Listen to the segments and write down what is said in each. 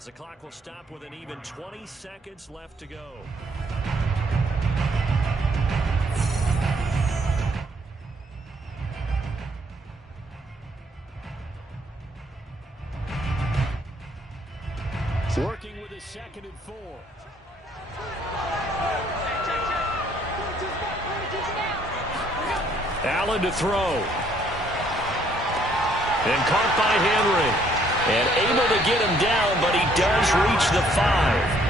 as the clock will stop with an even 20 seconds left to go. Working with his 2nd and 4. Allen to throw. And caught by Henry. And able to get him down, but he does reach the 5.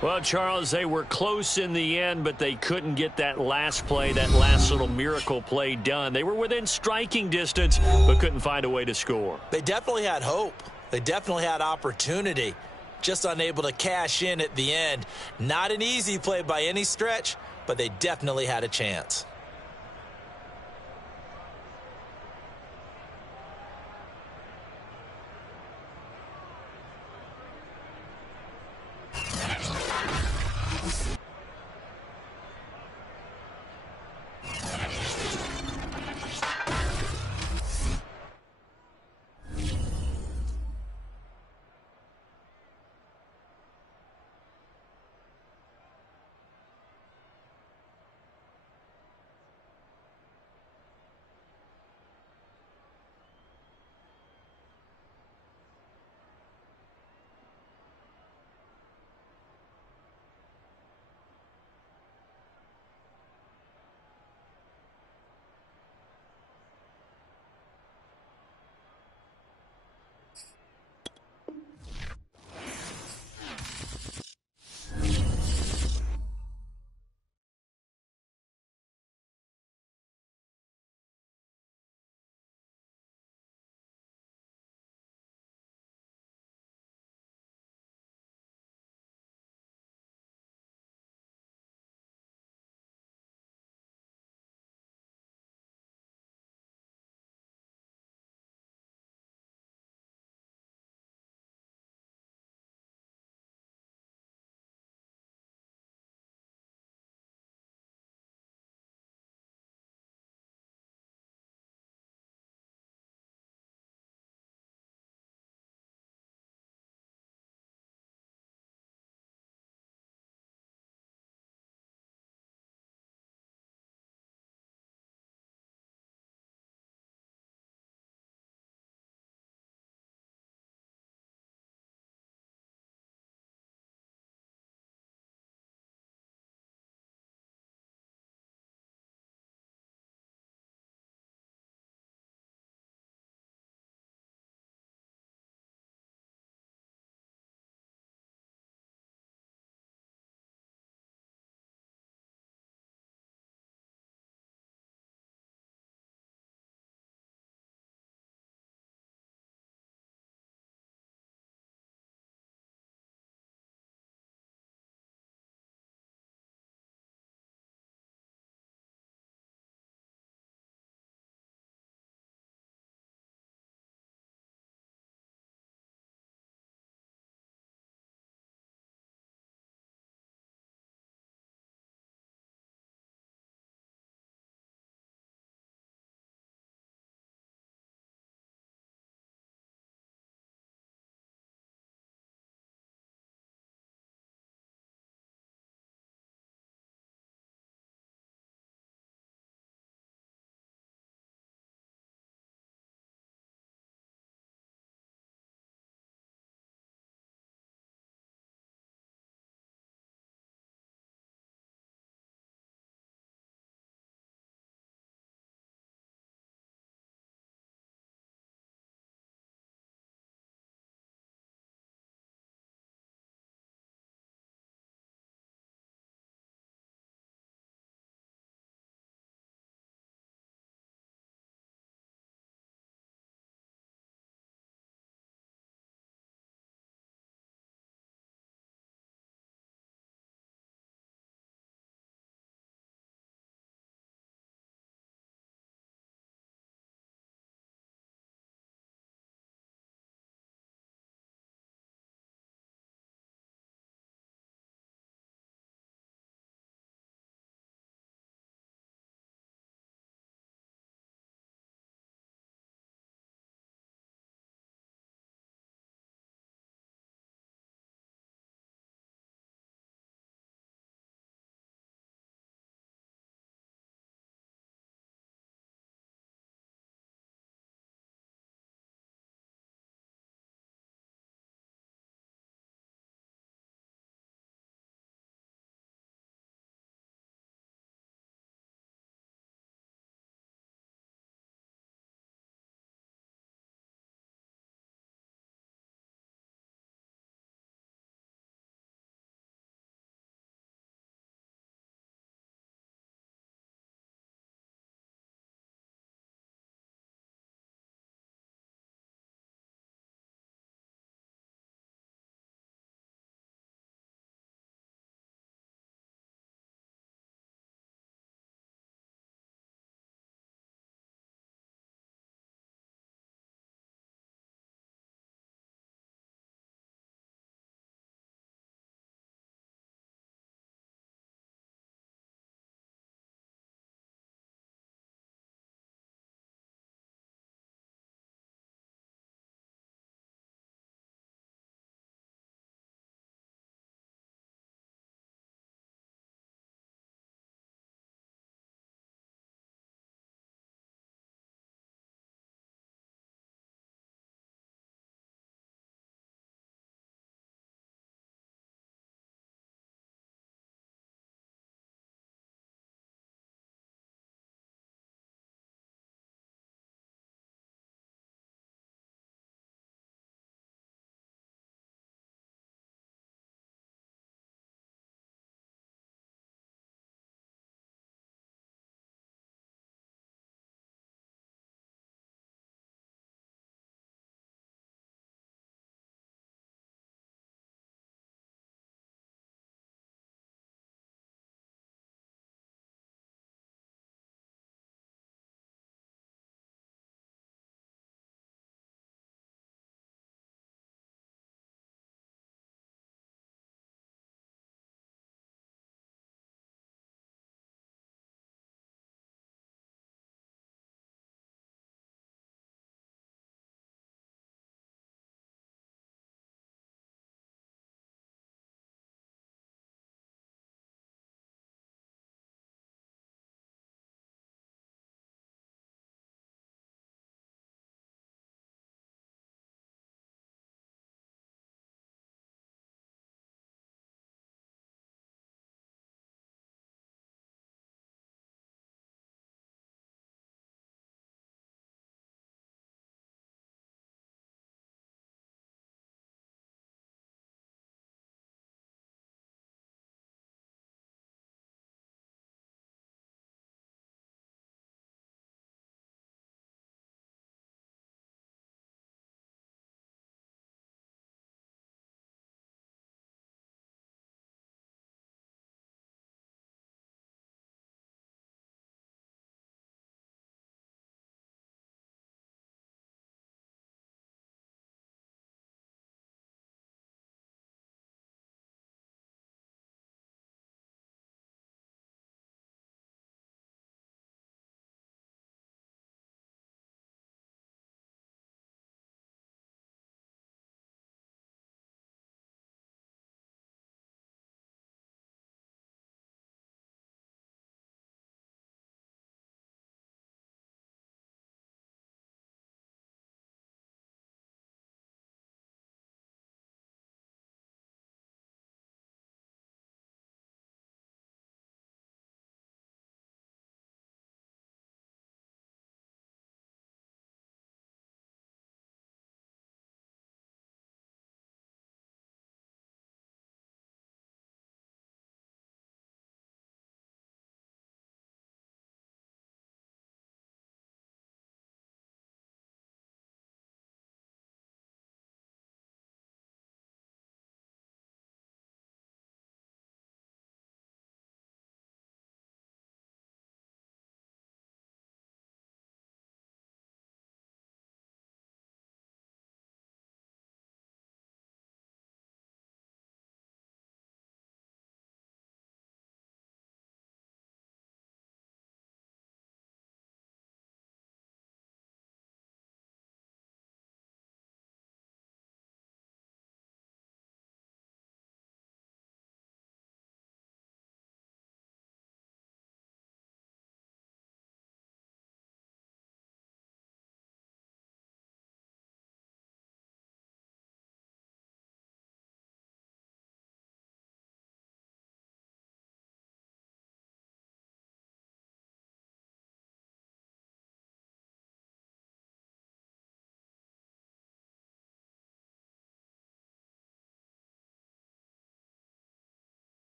Well, Charles, they were close in the end, but they couldn't get that last play, that last little miracle play done. They were within striking distance, but couldn't find a way to score. They definitely had hope. They definitely had opportunity. Just unable to cash in at the end. Not an easy play by any stretch, but they definitely had a chance.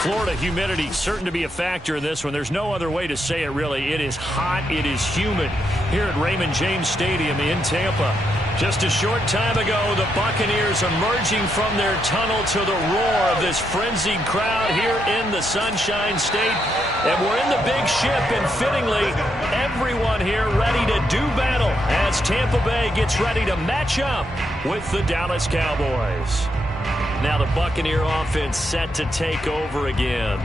Florida humidity certain to be a factor in this one. There's no other way to say it, really. It is hot. It is humid here at Raymond James Stadium in Tampa. Just a short time ago, the Buccaneers emerging from their tunnel to the roar of this frenzied crowd here in the Sunshine State. And we're in the big ship, and fittingly, everyone here ready to do battle as Tampa Bay gets ready to match up with the Dallas Cowboys. Now the Buccaneer offense set to take over again.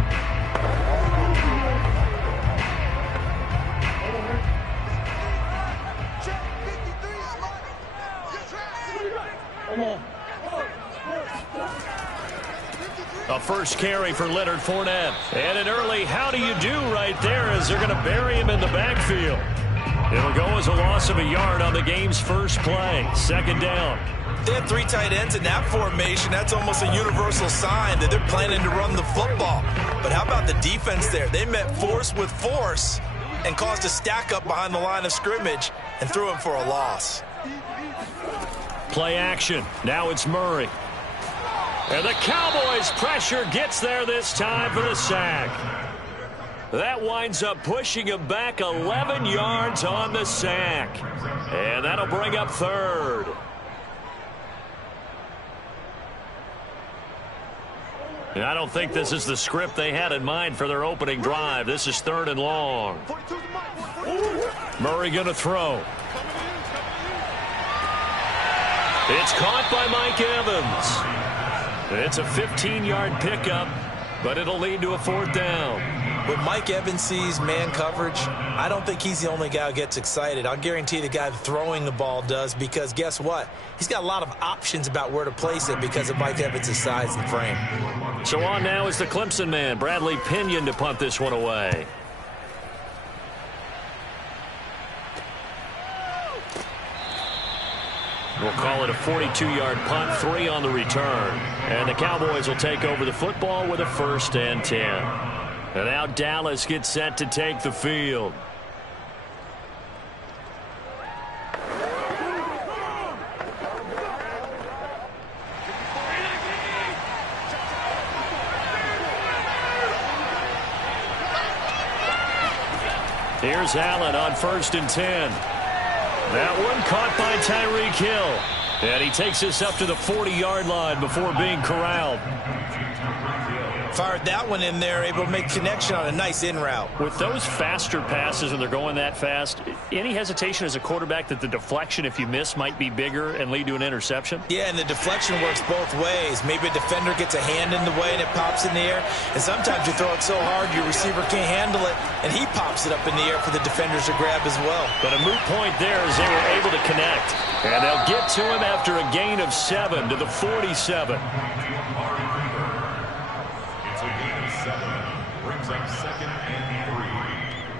A first carry for Leonard Fournette. And an early how do you do right there as they're going to bury him in the backfield. It'll go as a loss of a yard on the game's first play. Second down. They had 3 tight ends in that formation. That's almost a universal sign that they're planning to run the football. But how about the defense there? They met force with force and caused a stack up behind the line of scrimmage and threw him for a loss. Play action. Now it's Murray. And the Cowboys' pressure gets there this time for the sack. That winds up pushing him back 11 yards on the sack. And that'll bring up third. And I don't think this is the script they had in mind for their opening drive. This is 3rd and long. Murray going to throw. It's caught by Mike Evans. It's a 15-yard pickup, but it'll lead to a 4th down. When Mike Evans sees man coverage, I don't think he's the only guy who gets excited. I'll guarantee the guy throwing the ball does, because guess what? He's got a lot of options about where to place it because of Mike Evans' size and frame. So on now is the Clemson man, Bradley Pinion, to punt this one away. We'll call it a 42-yard punt, 3 on the return. And the Cowboys will take over the football with a 1st and 10. And now Dallas gets set to take the field. Here's Allen on 1st and 10. That one caught by Tyreek Hill. And he takes us up to the 40-yard line before being corralled. Fired that one in there, able to make connection on a nice in route. With those faster passes and they're going that fast, any hesitation as a quarterback that the deflection, if you miss, might be bigger and lead to an interception? Yeah, and the deflection works both ways. Maybe a defender gets a hand in the way and it pops in the air. And sometimes you throw it so hard your receiver can't handle it, and he pops it up in the air for the defenders to grab as well. But a moot point there as they were able to connect. And they'll get to him after a gain of 7 to the 47. Brings up 2nd and 3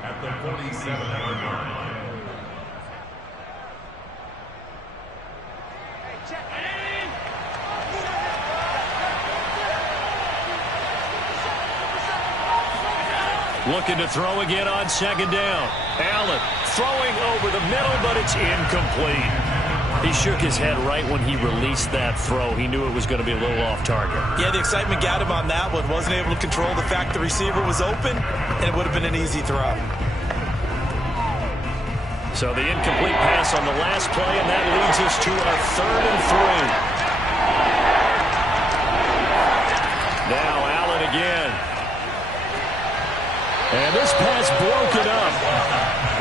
at the 47-yard line. Looking to throw again on 2nd down. Allen throwing over the middle, but it's incomplete. He shook his head right when he released that throw. He knew it was going to be a little off target. Yeah, the excitement got him on that one. Wasn't able to control the fact the receiver was open, and it would have been an easy throw. So the incomplete pass on the last play, and that leads us to our 3rd and 3. Now Allen again. And this pass broken up.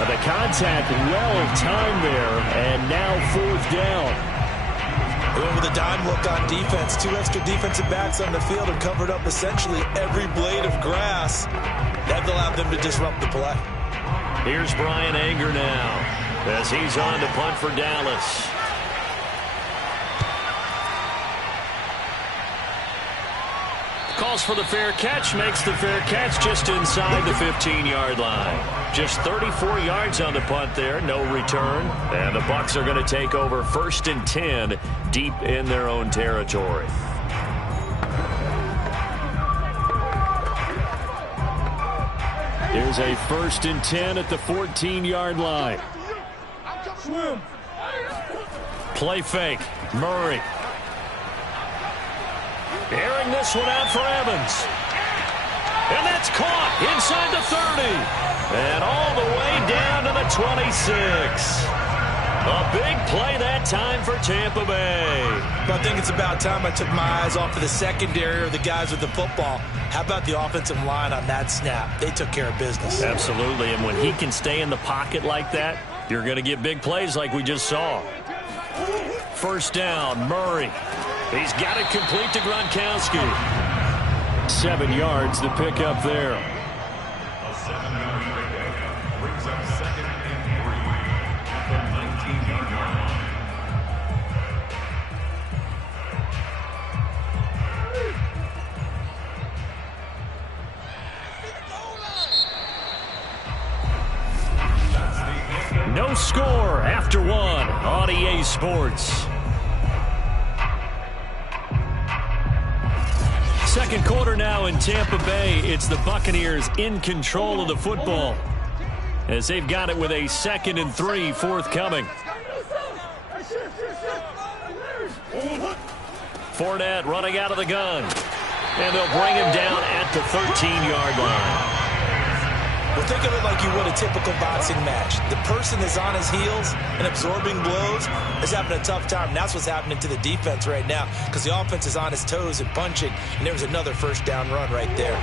The contact well timed there, and now 4th down. They went with a dime look on defense. 2 extra defensive backs on the field and covered up essentially every blade of grass. That allowed them to disrupt the play. Here's Brian Anger now as he's on to punt for Dallas. Calls for the fair catch, makes the fair catch just inside the 15-yard line. Just 34 yards on the punt there, no return. And the Bucs are going to take over 1st and 10 deep in their own territory. Here's a 1st and 10 at the 14-yard line. Play fake, Murray. Airing this one out for Evans. And that's caught inside the 30. And all the way down to the 26. A big play that time for Tampa Bay. But I think it's about time I took my eyes off of the secondary or the guys with the football. How about the offensive line on that snap? They took care of business. Absolutely, and when he can stay in the pocket like that, you're going to get big plays like we just saw. First down, Murray. He's got it complete to Gronkowski. 7 yards to pick up there. A 7-yard pickup brings up 2nd and 3 at the 19-yard line. No score after one on EA Sports. Second quarter now in Tampa Bay. It's the Buccaneers in control of the football as they've got it with a 2nd and 3 forthcoming. Fournette running out of the gun. And they'll bring him down at the 13-yard line. Well, think of it like you would a typical boxing match. The person is on his heels and absorbing blows is having a tough time. And that's what's happening to the defense right now because the offense is on his toes and punching. And there was another first down run right there.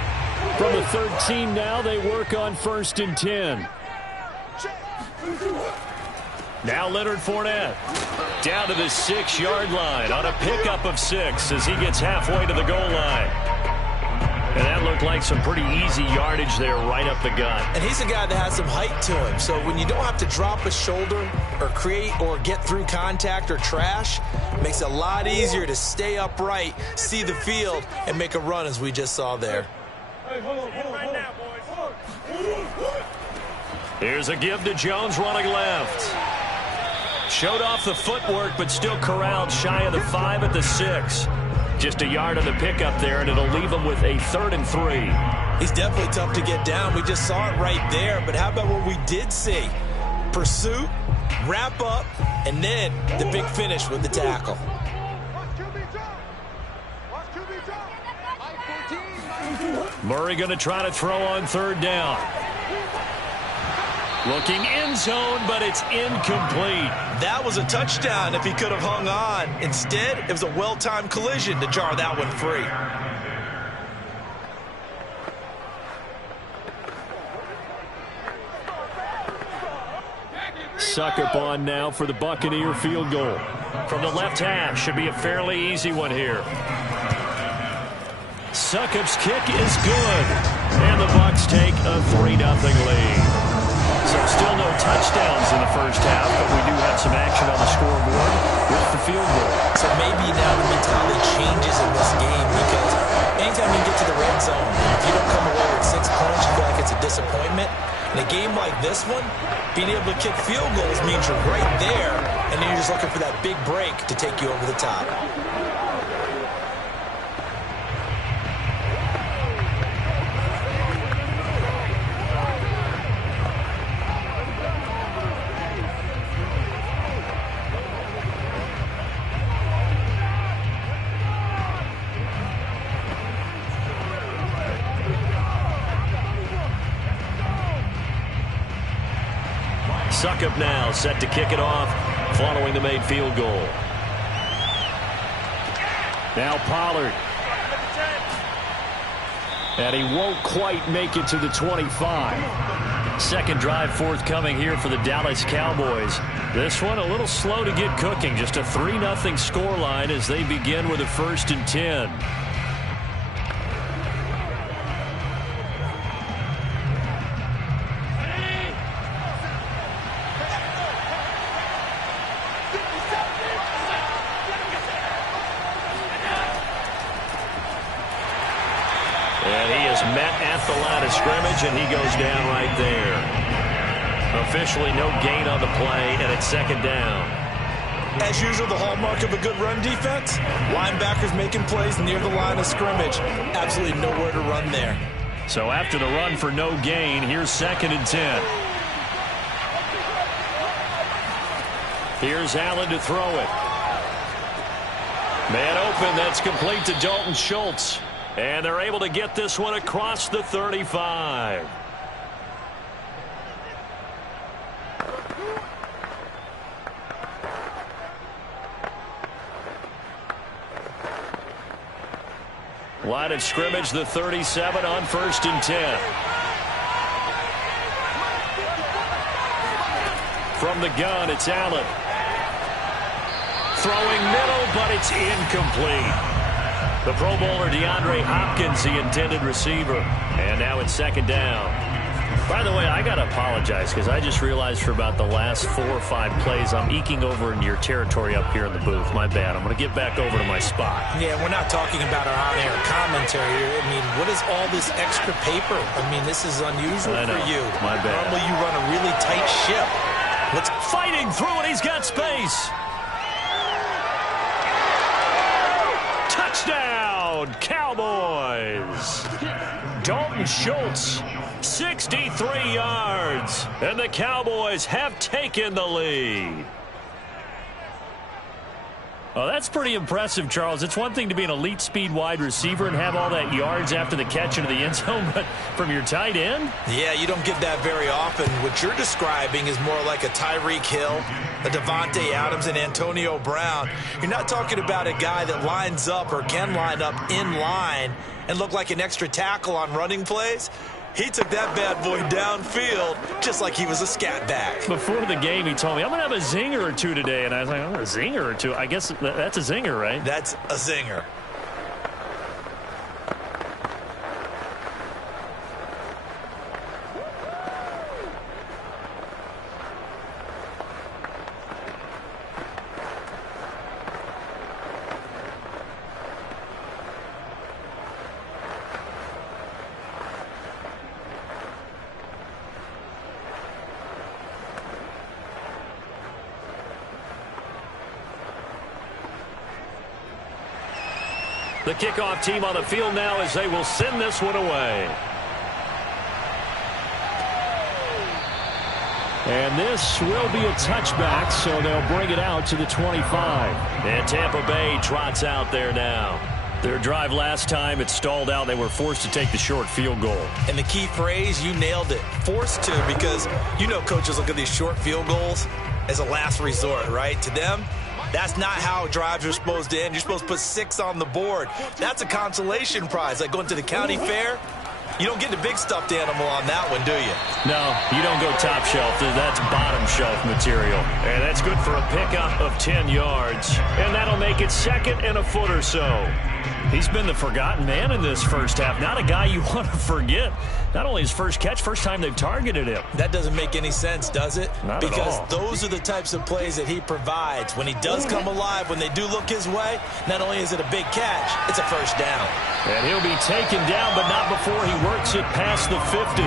From the 13 now, they work on 1st and 10. Now Leonard Fournette down to the 6-yard line on a pickup of 6 as he gets halfway to the goal line. And that looked like some pretty easy yardage there right up the gut. And he's a guy that has some height to him. So when you don't have to drop a shoulder or create or get through contact or trash, it makes it a lot easier to stay upright, see the field, and make a run as we just saw there. Here's a give to Jones running left. Showed off the footwork, but still corralled shy of the 5 at the 6. Just a yard on the pickup there, and it'll leave him with a 3rd and 3. He's definitely tough to get down. We just saw it right there. But how about what we did see? Pursuit, wrap up, and then the big finish with the tackle. Murray going to try to throw on 3rd down. Looking end zone, but it's incomplete. That was a touchdown if he could have hung on. Instead, it was a well-timed collision to jar that one free. Succop on now for the Buccaneer field goal. From the left hash, should be a fairly easy one here. Succop's kick is good. And the Bucs take a 3-0 lead. So still no touchdowns in the first half, but we do have some action on the scoreboard with the field goal. So maybe now the mentality changes in this game because anytime you get to the red zone, if you don't come away with 6 points, you feel like it's a disappointment. In a game like this one, being able to kick field goals means you're right there, and then you're just looking for that big break to take you over the top. Succop now set to kick it off following the made field goal. Now Pollard. And he won't quite make it to the 25. Second drive forthcoming here for the Dallas Cowboys. This one a little slow to get cooking. Just a 3-0 scoreline as they begin with a 1st and 10. Scrimmage, and he goes down right there. Officially no gain on the play, and it's 2nd down. As usual, the hallmark of a good run defense, linebackers making plays near the line of scrimmage. Absolutely nowhere to run there. So after the run for no gain, here's 2nd and 10. Here's Allen to throw it. Man open, that's complete to Dalton Schultz. And they're able to get this one across the 35. Line of scrimmage, the 37 on 1st and 10. From the gun, it's Allen. Throwing middle, but it's incomplete. The Pro Bowler DeAndre Hopkins, the intended receiver. And now it's 2nd down. By the way, I got to apologize because I just realized for about the last 4 or 5 plays, I'm eking over into your territory up here in the booth. My bad. I'm going to get back over to my spot. Yeah, we're not talking about our on-air commentary. I mean, what is all this extra paper? I mean, this is unusual for you. My bad. Normally you run a really tight ship. Let's fighting through it. He's got space. Touchdown, Cowboys. Dalton Schultz, 63 yards. And the Cowboys have taken the lead. Oh, that's pretty impressive, Charles. It's one thing to be an elite speed wide receiver and have all that yards after the catch into the end zone, but from your tight end? Yeah, you don't get that very often. What you're describing is more like a Tyreek Hill, a Devontae Adams, and Antonio Brown. You're not talking about a guy that lines up or can line up in line and look like an extra tackle on running plays. He took that bad boy downfield just like he was a scat back. Before the game, he told me, I'm going to have a zinger or two today. And I was like, oh, a zinger or two? I guess that's a zinger, right? That's a zinger. The kickoff team on the field now as they will send this one away. And this will be a touchback, so they'll bring it out to the 25. And Tampa Bay trots out there now. Their drive last time, it stalled out. They were forced to take the short field goal. And the key phrase, you nailed it. Forced to, because you know coaches look at these short field goals as a last resort, right? To them, that's not how drives are supposed to end. You're supposed to put 6 on the board. That's a consolation prize. Like going to the county fair, you don't get the big stuffed animal on that one, do you? No, you don't go top shelf. That's bottom shelf material. And that's good for a pickup of 10 yards. And that'll make it 2nd and a foot or so. He's been the forgotten man in this first half. Not a guy you want to forget. Not only his first catch, first time they've targeted him. That doesn't make any sense, does it? Not because at all. Those are the types of plays that he provides. When he does come alive, when they do look his way, not only is it a big catch, it's a first down. And he'll be taken down, but not before he works it past the 50.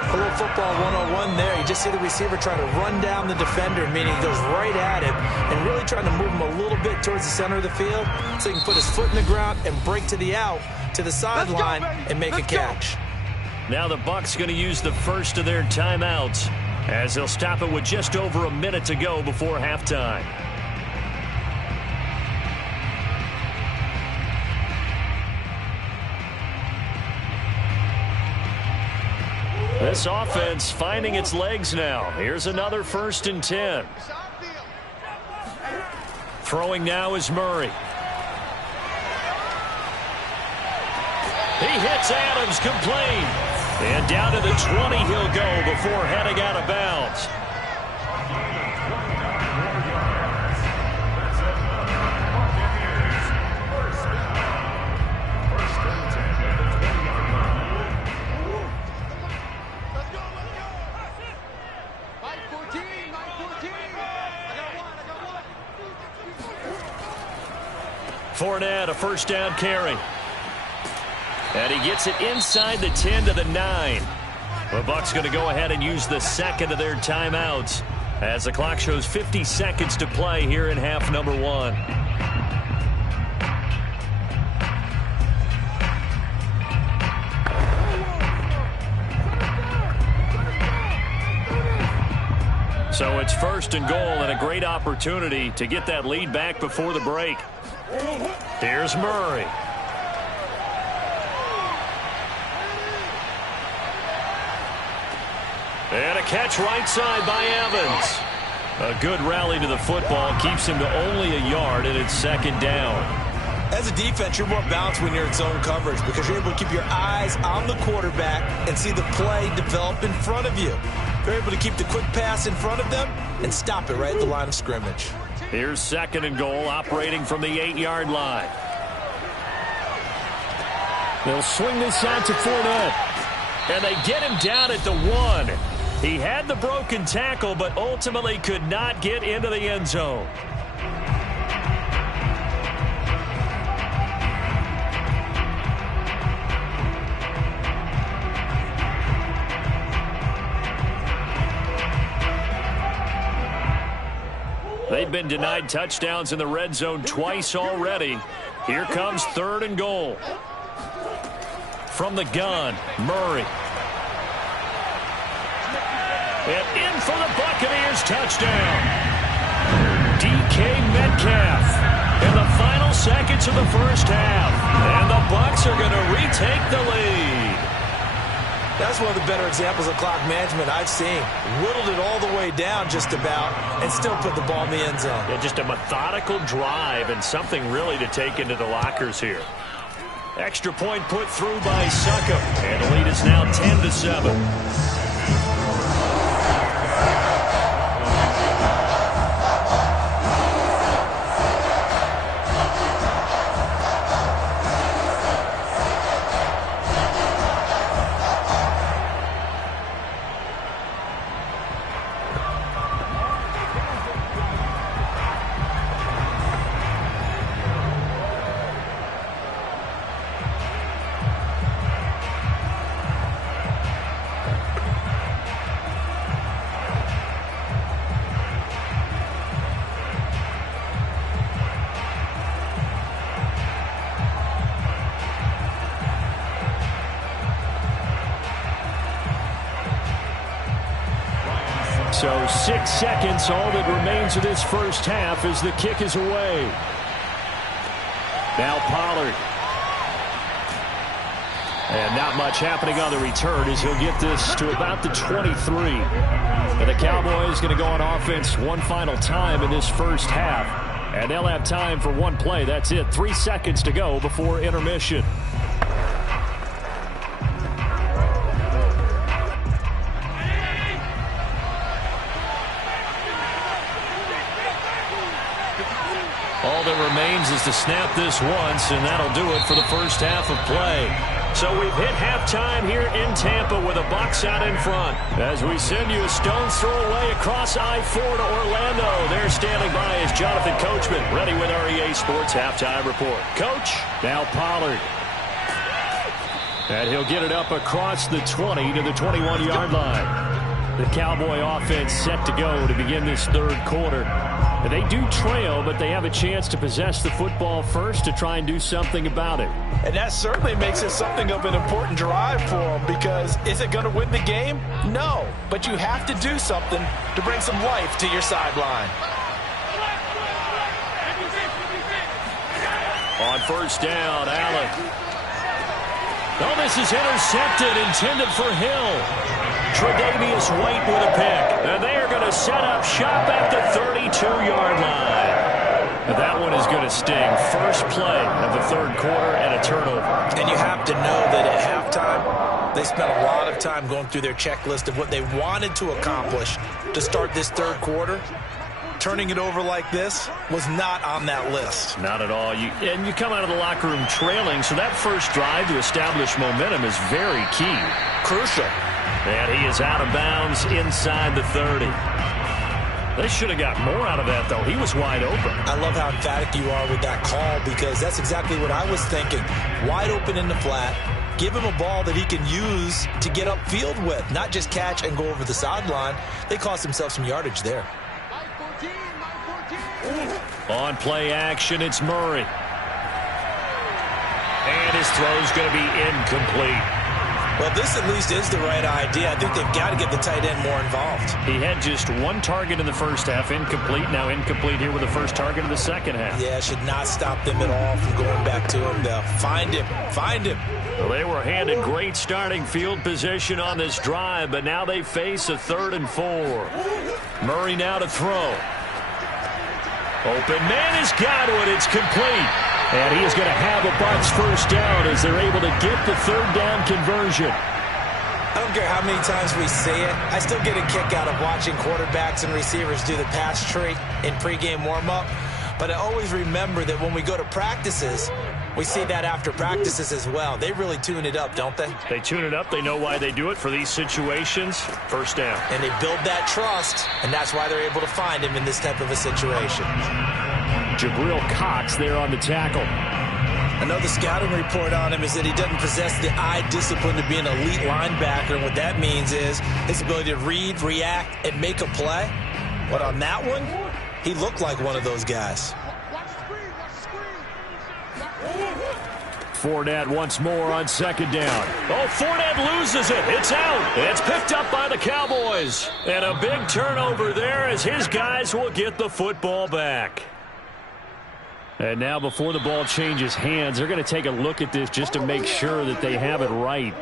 A little football 101 there. You just see the receiver trying to run down the defender, meaning he goes right at him and really trying to move him a little bit towards the center of the field so he can put his foot in the ground and break to the out, to the sideline, and make a catch. Now the Bucs going to use the first of their timeouts as they'll stop it with just over a minute to go before halftime. This offense finding its legs now. Here's another 1st and 10. Throwing now is Murray. He hits Adams complete. And down to the 20 he'll go before heading out of bounds. Fournette, a first down carry. And he gets it inside the 10 to the 9. The Bucs going to go ahead and use the second of their timeouts as the clock shows 50 seconds to play here in half number 1. So it's 1st and goal and a great opportunity to get that lead back before the break. Here's Murray. And a catch right side by Evans. A good rally to the football keeps him to only a yard, and it's second down. As a defense, you're more balanced when you're in zone coverage because you're able to keep your eyes on the quarterback and see the play develop in front of you. You're able to keep the quick pass in front of them and stop it right at the line of scrimmage. Here's second and goal, operating from the 8-yard line. They'll swing this out to Fournette. And they get him down at the 1. He had the broken tackle, but ultimately could not get into the end zone. They've been denied touchdowns in the red zone twice already. Here comes third and goal. From the gun, Murray. And in for the Buccaneers, touchdown. DK Metcalf in the final seconds of the first half. And the Bucs are going to retake the lead. That's one of the better examples of clock management I've seen. Whittled it all the way down just about and still put the ball in the end zone. Yeah, just a methodical drive and something really to take into the lockers here. Extra point put through by Succop. And the lead is now 10-7. So 6 seconds, all that remains of this first half as the kick is away. Now Pollard. And not much happening on the return as he'll get this to about the 23. And the Cowboys going to go on offense one final time in this first half. And they'll have time for one play. That's it. 3 seconds to go before intermission. All that remains is to snap this once, and that'll do it for the first half of play. So we've hit halftime here in Tampa with the Bucs out in front. As we send you a stone's throw away across I-4 to Orlando. There standing by is Jonathan Coachman, ready with our EA Sports Halftime Report. Coach, now Pollard. And he'll get it up across the 20 to the 21-yard line. The Cowboy offense set to go to begin this third quarter. They do trail, but they have a chance to possess the football first to try and do something about it. And that certainly makes it something of an important drive for them because is it going to win the game? No, but you have to do something to bring some life to your sideline. On first down, Allen. Oh, this is intercepted, intended for Hill. Tre'Davious White with a pick. And they are going to set up shop at the 32-yard line. That one is going to sting. First play of the third quarter and a turnover. And you have to know that at halftime, they spent a lot of time going through their checklist of what they wanted to accomplish to start this third quarter. Turning it over like this was not on that list. Not at all. And you come out of the locker room trailing, so that first drive to establish momentum is very key. Crucial. And he is out of bounds inside the 30. They should have got more out of that, though. He was wide open. I love how emphatic you are with that call because that's exactly what I was thinking. Wide open in the flat. Give him a ball that he can use to get upfield with, not just catch and go over the sideline. They cost themselves some yardage there. On play action, it's Murray. And his throw's going to be incomplete. Well, this at least is the right idea. I think they've got to get the tight end more involved. He had just one target in the first half, incomplete. Now incomplete here with the first target of the second half. Yeah, should not stop them at all from going back to him. They'll find him. Find him. Well, they were handed great starting field position on this drive, but now they face a 3rd and 4. Murray now to throw. Open man has got it. It's complete. And he is going to have a Bucs first down as they're able to get the 3rd down conversion. I don't care how many times we see it. I still get a kick out of watching quarterbacks and receivers do the pass tree in pregame warm-up. But I always remember that when we go to practices, we see that after practices as well. They really tune it up, don't they? They tune it up. They know why they do it for these situations. First down. And they build that trust, and that's why they're able to find him in this type of a situation. Jabril Cox there on the tackle. Another scouting report on him is that he doesn't possess the eye discipline to be an elite linebacker, and what that means is his ability to read, react, and make a play. But on that one, he looked like one of those guys. Fournette once more on second down. Oh, Fournette loses it. It's out. It's picked up by the Cowboys. And a big turnover there as his guys will get the football back. And now before the ball changes hands, they're going to take a look at this just to make sure that they have it right.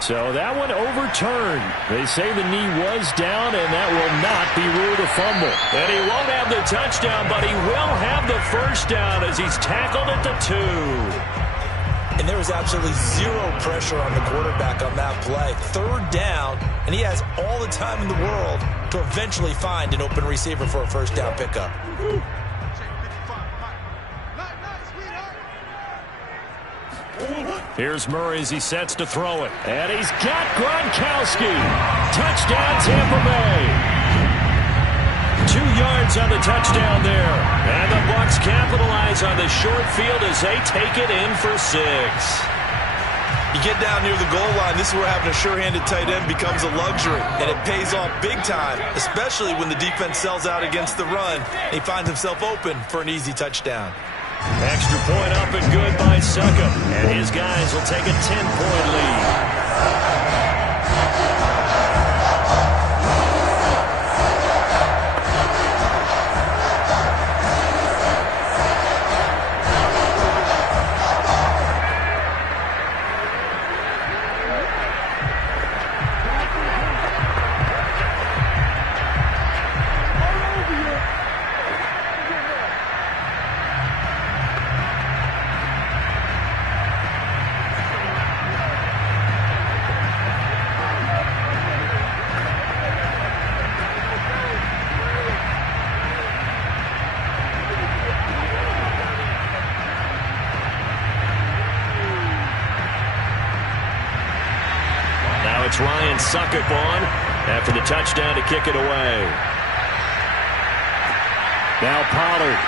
So that one overturned. They say the knee was down, and that will not be ruled a fumble. And he won't have the touchdown, but he will have the first down as he's tackled at the 2. And there was absolutely zero pressure on the quarterback on that play. 3rd down, and he has all the time in the world to eventually find an open receiver for a first down pickup. Here's Murray as he sets to throw it. And he's got Gronkowski. Touchdown, Tampa Bay. 2 yards on the touchdown there. And the Bucs capitalize on the short field as they take it in for 6. You get down near the goal line, this is where having a sure-handed tight end becomes a luxury, and it pays off big time, especially when the defense sells out against the run. He finds himself open for an easy touchdown. Extra point up and good by Succop. And his guys will take a 10-point lead. It's Ryan Succop on after the touchdown to kick it away. Now Pollard.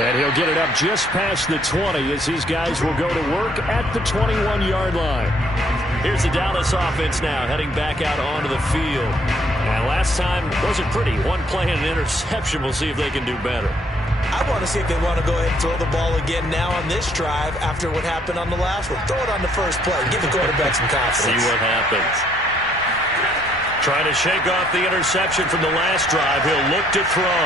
And he'll get it up just past the 20 as his guys will go to work at the 21-yard line. Here's the Dallas offense now heading back out onto the field. And last time wasn't pretty. One play and an interception. We'll see if they can do better. I want to see if they want to go ahead and throw the ball again now on this drive after what happened on the last one. Throw it on the first play. Give the quarterback some confidence. See what happens. Trying to shake off the interception from the last drive. He'll look to throw.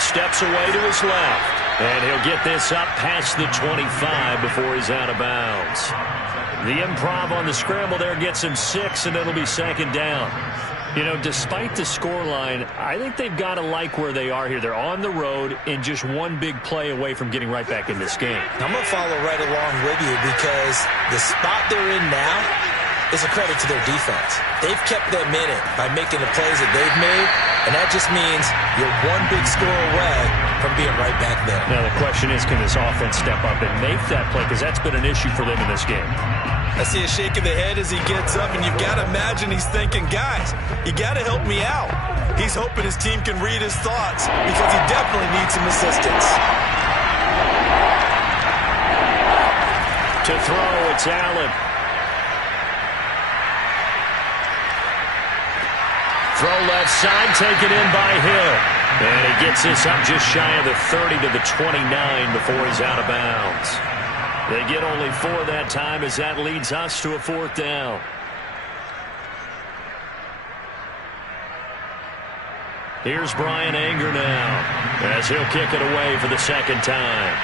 Steps away to his left. And he'll get this up past the 25 before he's out of bounds. The improv on the scramble there gets him 6, and it'll be second down. You know, despite the scoreline, I think they've got to like where they are here. They're on the road and just one big play away from getting right back in this game. I'm going to follow right along with you because the spot they're in now is a credit to their defense. They've kept them in it by making the plays that they've made, and that just means you're one big score away from being right back there. Now the question is, can this offense step up and make that play? Because that's been an issue for them in this game. I see a shake of the head as he gets up, and you've got to imagine he's thinking, guys, you got to help me out. He's hoping his team can read his thoughts because he definitely needs some assistance. To throw, it's Allen. Throw left side, taken in by Hill. And he gets this up just shy of the 30 to the 29 before he's out of bounds. They get only 4 that time as that leads us to a 4th down. Here's Brian Anger now as he'll kick it away for the 2nd time.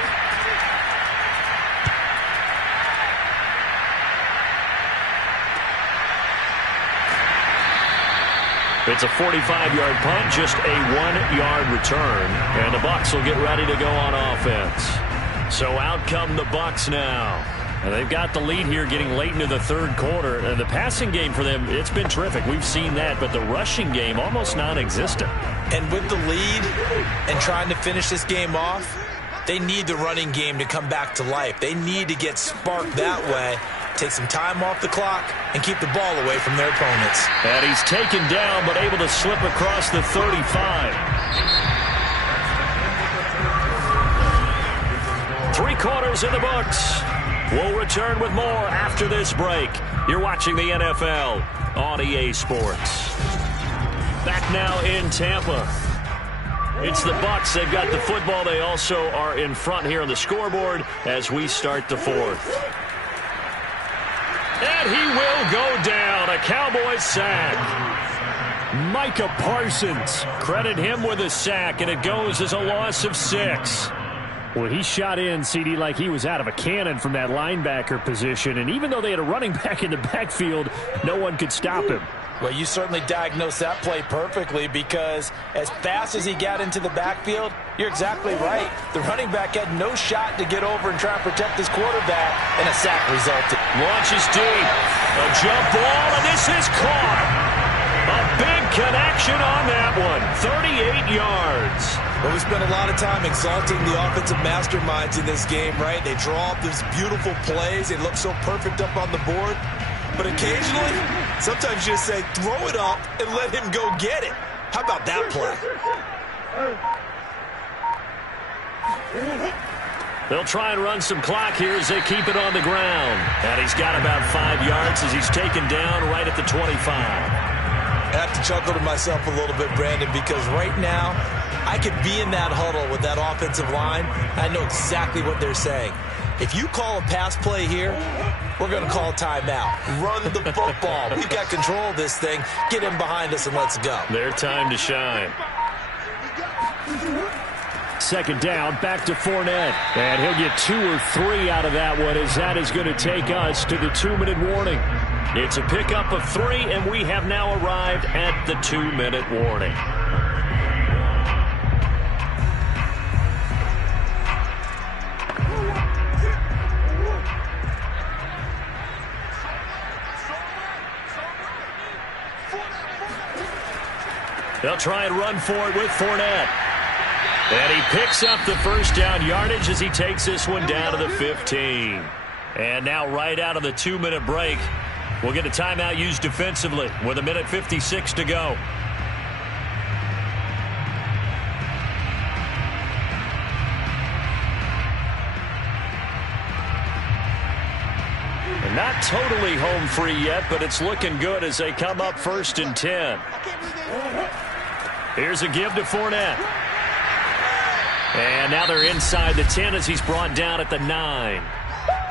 It's a 45-yard punt, just a 1-yard return, and the Bucs will get ready to go on offense. So out come the Bucs now. And they've got the lead here getting late into the 3rd quarter. And the passing game for them, it's been terrific. We've seen that, but the rushing game almost non-existent. And with the lead and trying to finish this game off, they need the running game to come back to life. They need to get sparked that way, take some time off the clock, and keep the ball away from their opponents. And he's taken down, but able to slip across the 35. 3 quarters in the books. We'll return with more after this break. You're watching the NFL on EA Sports. Back now in Tampa. It's the Bucs. They've got the football. They also are in front here on the scoreboard as we start the 4th. And he will go down. A Cowboys sack. Micah Parsons. Credit him with a sack, and it goes as a loss of 6. Well, he shot in, CD, like he was out of a cannon from that linebacker position. And even though they had a running back in the backfield, no one could stop him. Well, you certainly diagnosed that play perfectly because as fast as he got into the backfield, you're exactly right. The running back had no shot to get over and try and protect his quarterback, and a sack resulted. Launches deep. A jump ball, and this is caught. A big connection on that one. 38 yards. Well, we spent a lot of time exalting the offensive masterminds in this game, right? They draw up these beautiful plays. They look so perfect up on the board. But occasionally, sometimes you just say, throw it up and let him go get it. How about that play? They'll try and run some clock here as they keep it on the ground. And he's got about 5 yards as he's taken down right at the 25. I have to chuckle to myself a little bit, Brandon, because right now, I could be in that huddle with that offensive line. I know exactly what they're saying. If you call a pass play here, we're going to call a timeout. Run the football. We've got control of this thing. Get him behind us and let's go. Their time to shine. 2nd down, back to Fournette. And he'll get 2 or 3 out of that one as that is going to take us to the 2-minute warning. It's a pickup of 3, and we have now arrived at the 2-minute warning. They'll try and run for it with Fournette. And he picks up the 1st down yardage as he takes this one down to the 15. And now right out of the 2-minute break, we'll get a timeout used defensively with 1:56 to go. And not totally home free yet, but it's looking good as they come up 1st and 10. Here's a give to Fournette. And now they're inside the 10 as he's brought down at the 9.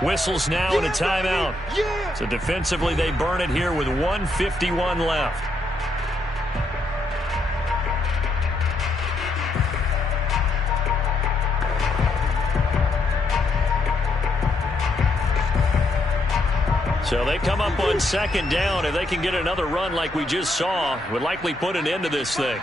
Whistles now and a timeout. So defensively they burn it here with 1:51 left. So they come up on 2nd down. If they can get another run like we just saw, would likely put an end to this thing.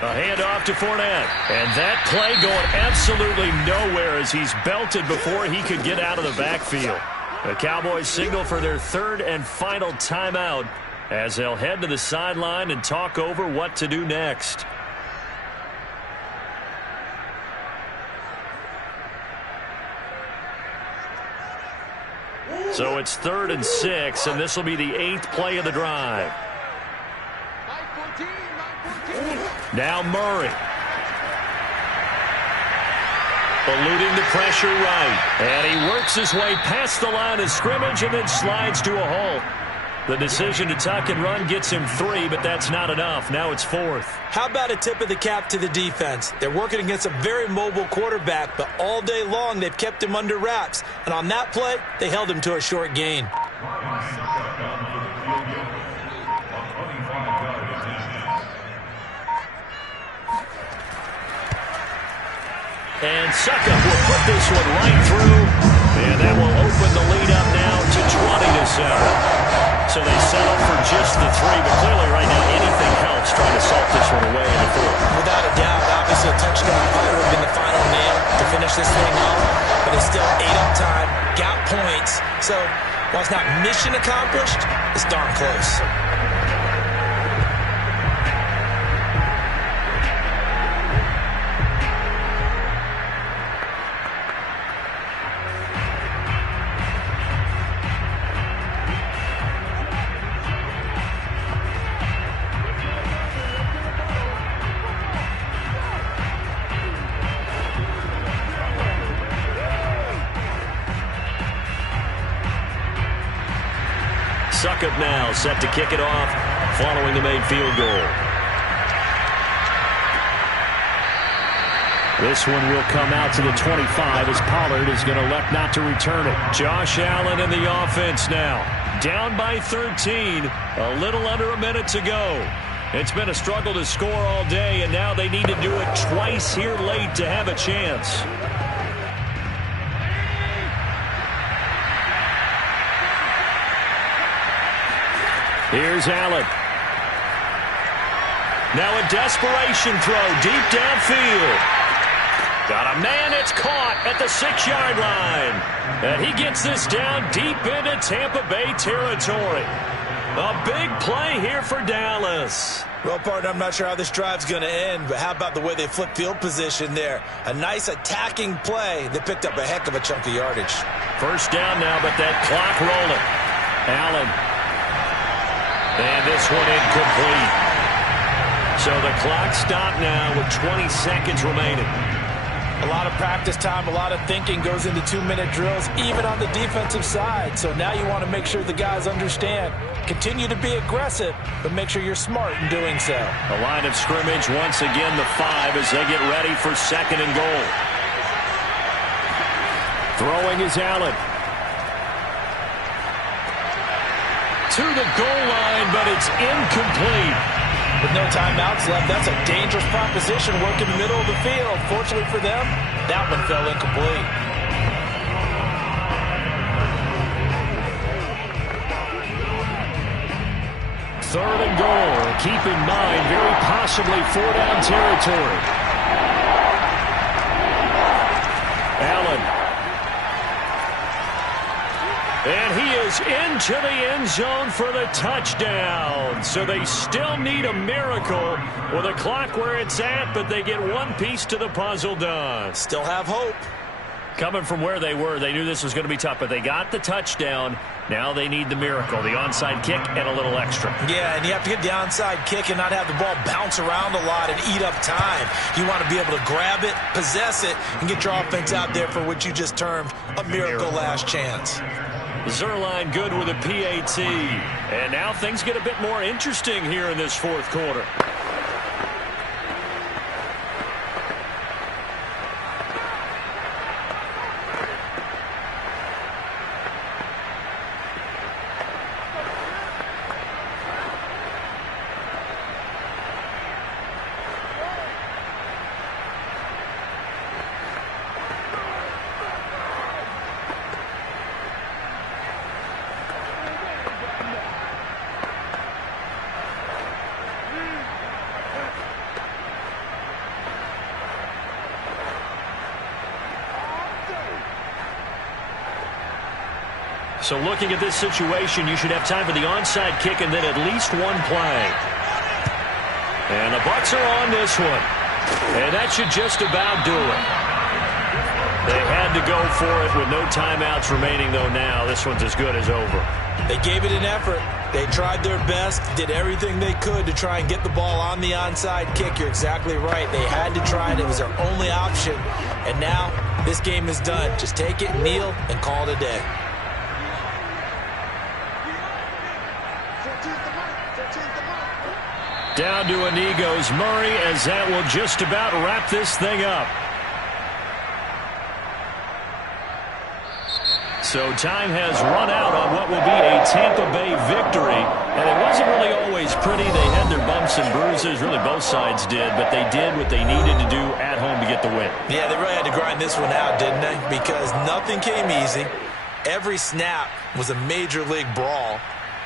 A handoff to Fournette. And that play going absolutely nowhere as he's belted before he could get out of the backfield. The Cowboys signal for their 3rd and final timeout as they'll head to the sideline and talk over what to do next. So it's 3rd and 6, and this will be the 8th play of the drive. Now Murray. Eluding the pressure right. And he works his way past the line of scrimmage and then slides to a halt. The decision to tuck and run gets him 3, but that's not enough. Now it's 4th. How about a tip of the cap to the defense? They're working against a very mobile quarterback, but all day long they've kept him under wraps. And on that play, they held him to a short gain. And Succop will put this one right through, and that will open the lead up now to 20-7. So they settle for just the 3, but clearly right now anything helps trying to salt this one away in the 4th. Without a doubt, obviously a touchdown probably would have been the final nail to finish this thing off, but it's still 8 up time, got points. So while it's not mission accomplished, it's darn close. Succop now set to kick it off following the made field goal. This one will come out to the 25 as Pollard is going to elect not to return it. Josh Allen in the offense now. Down by 13. A little under a minute to go. It's been a struggle to score all day, and now they need to do it twice here late to have a chance. Here's Allen. Now a desperation throw deep downfield. Got a man, it's caught at the 6-yard line. And he gets this down deep into Tampa Bay territory. A big play here for Dallas. Well, partner, I'm not sure how this drive's going to end, but how about the way they flip field position there? A nice attacking play that picked up a heck of a chunk of yardage. First down now, but that clock rolling. Allen. And this one incomplete. So the clock stopped now with 20 seconds remaining. A lot of practice time, a lot of thinking goes into 2-minute drills, even on the defensive side. So now you want to make sure the guys understand. Continue to be aggressive, but make sure you're smart in doing so. The line of scrimmage once again the 5 as they get ready for 2nd and goal. Throwing is Allen. To the goal line, but it's incomplete. With no timeouts left, that's a dangerous proposition working the middle of the field. Fortunately for them, that one fell incomplete. Third and goal. Keep in mind, very possibly 4-down territory. Allen. And he is into the end zone for the touchdown. So they still need a miracle with the clock where it's at, but they get one piece to the puzzle done. Still have hope. Coming from where they were, they knew this was going to be tough, but they got the touchdown. Now they need the miracle, the onside kick and a little extra. Yeah, and you have to get the onside kick and not have the ball bounce around a lot and eat up time. You want to be able to grab it, possess it, and get your offense out there for what you just termed a miracle last chance. Zuerlein good with a PAT. And now things get a bit more interesting here in this 4th quarter. So looking at this situation, you should have time for the onside kick and then at least one play. And the Bucs are on this one. And that should just about do it. They had to go for it with no timeouts remaining, though now. This one's as good as over. They gave it an effort. They tried their best, did everything they could to try and get the ball on the onside kick. You're exactly right. They had to try it. It was their only option. And now this game is done. Just take it, kneel, and call it a day. Down to a knee goes Murray, as that will just about wrap this thing up. So time has run out on what will be a Tampa Bay victory. And it wasn't really always pretty. They had their bumps and bruises. Really, both sides did. But they did what they needed to do at home to get the win. Yeah, they really had to grind this one out, didn't they? Because nothing came easy. Every snap was a major league brawl.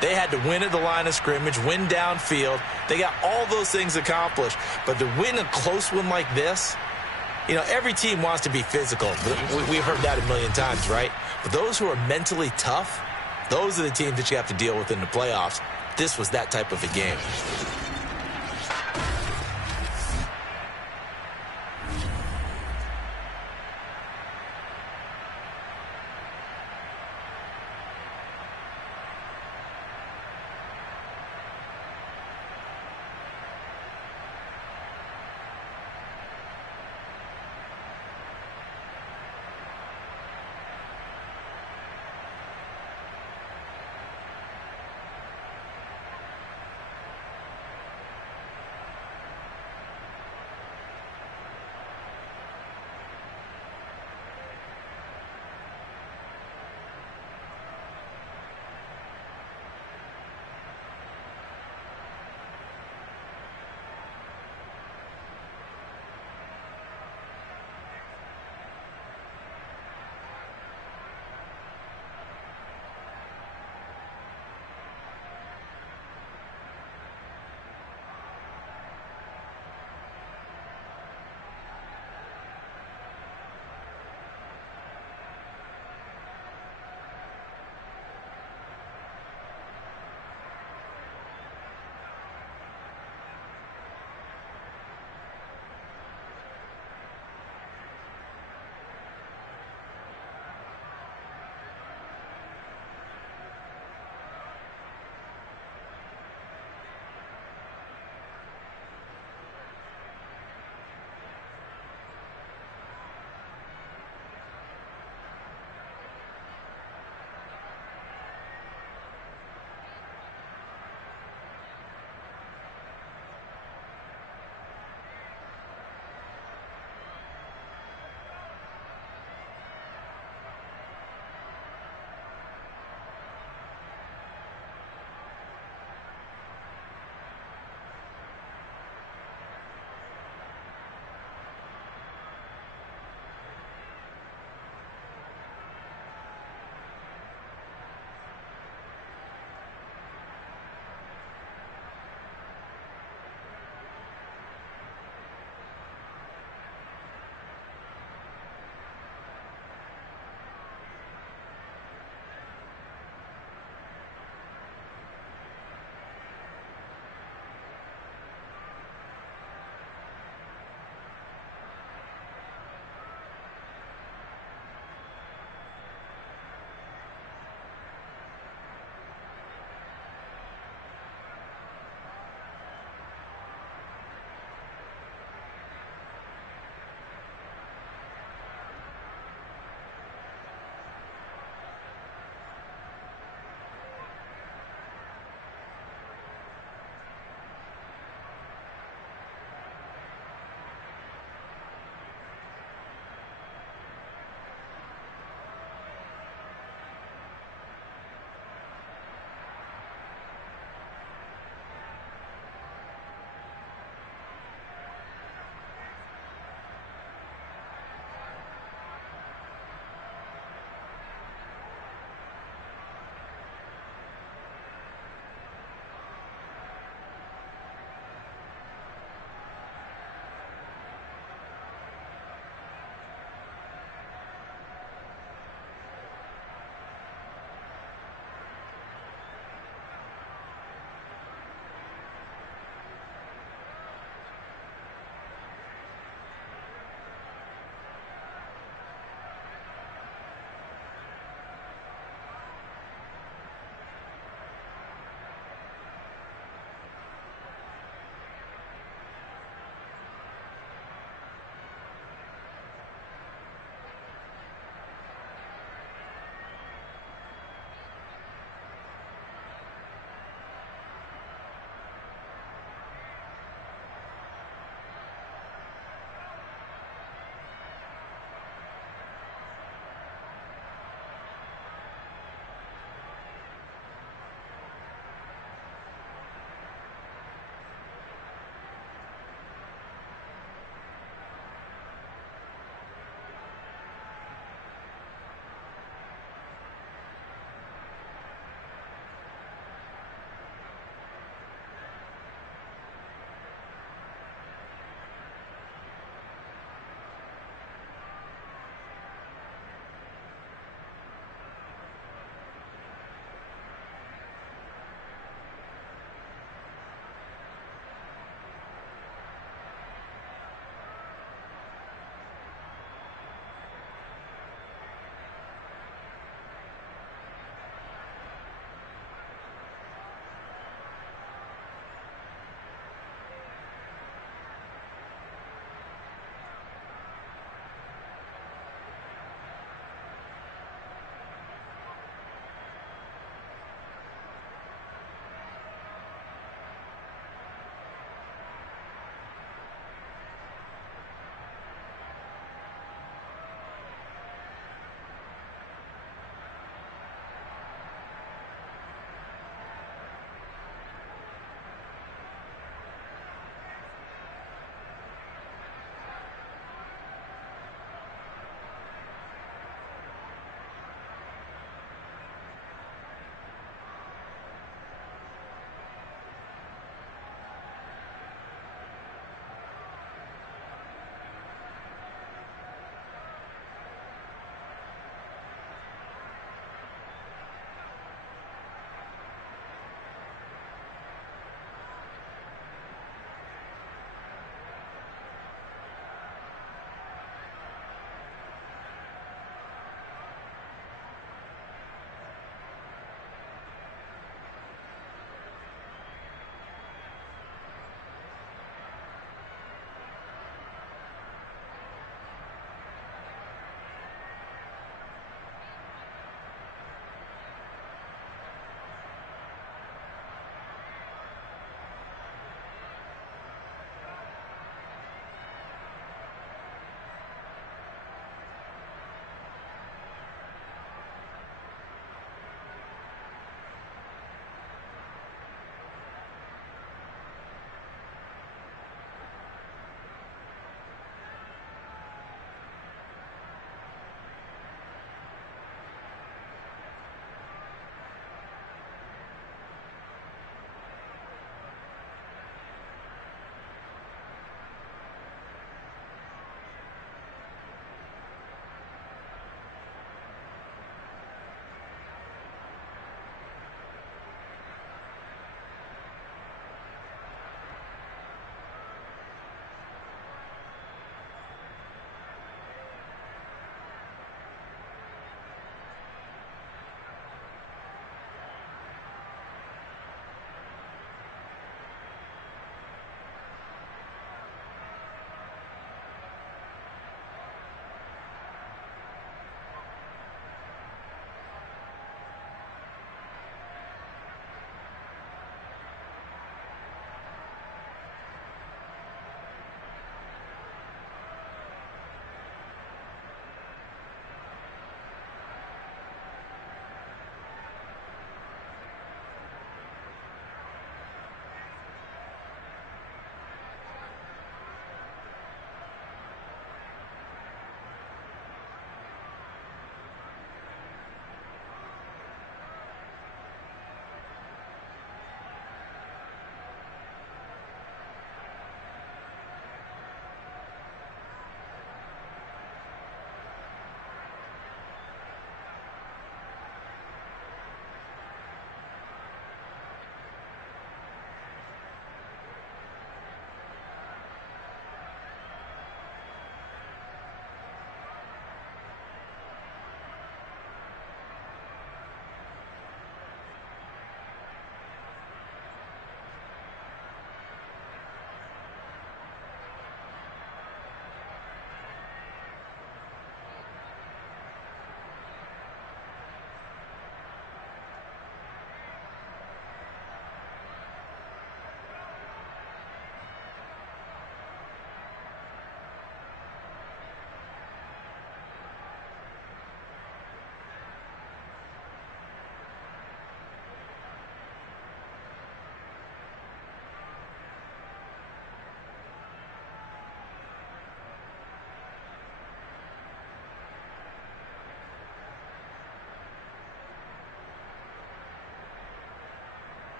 They had to win at the line of scrimmage, win downfield. They got all those things accomplished. But to win a close one like this, you know, every team wants to be physical. We've heard that a million times, right? But those who are mentally tough, those are the teams that you have to deal with in the playoffs. This was that type of a game.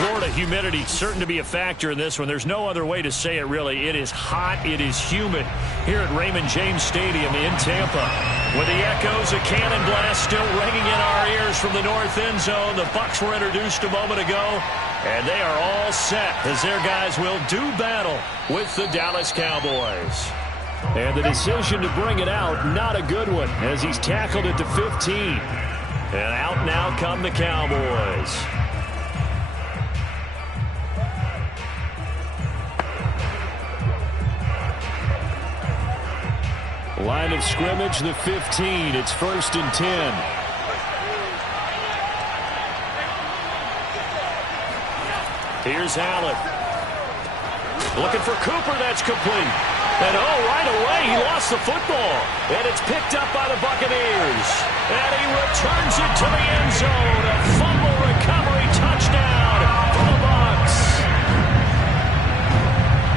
Florida humidity certain to be a factor in this one. There's no other way to say it, really. It is hot. It is humid here at Raymond James Stadium in Tampa. With the echoes of cannon blast still ringing in our ears from the north end zone. The Bucs were introduced a moment ago, and they are all set as their guys will do battle with the Dallas Cowboys. And the decision to bring it out, not a good one, as he's tackled at the 15. And out now come the Cowboys. Line of scrimmage, the 15. It's 1st and 10. Here's Allen. Looking for Cooper. That's complete. And right away, he lost the football. And it's picked up by the Buccaneers. And he returns it to the end zone. A fumble recovery touchdown for the Bucs.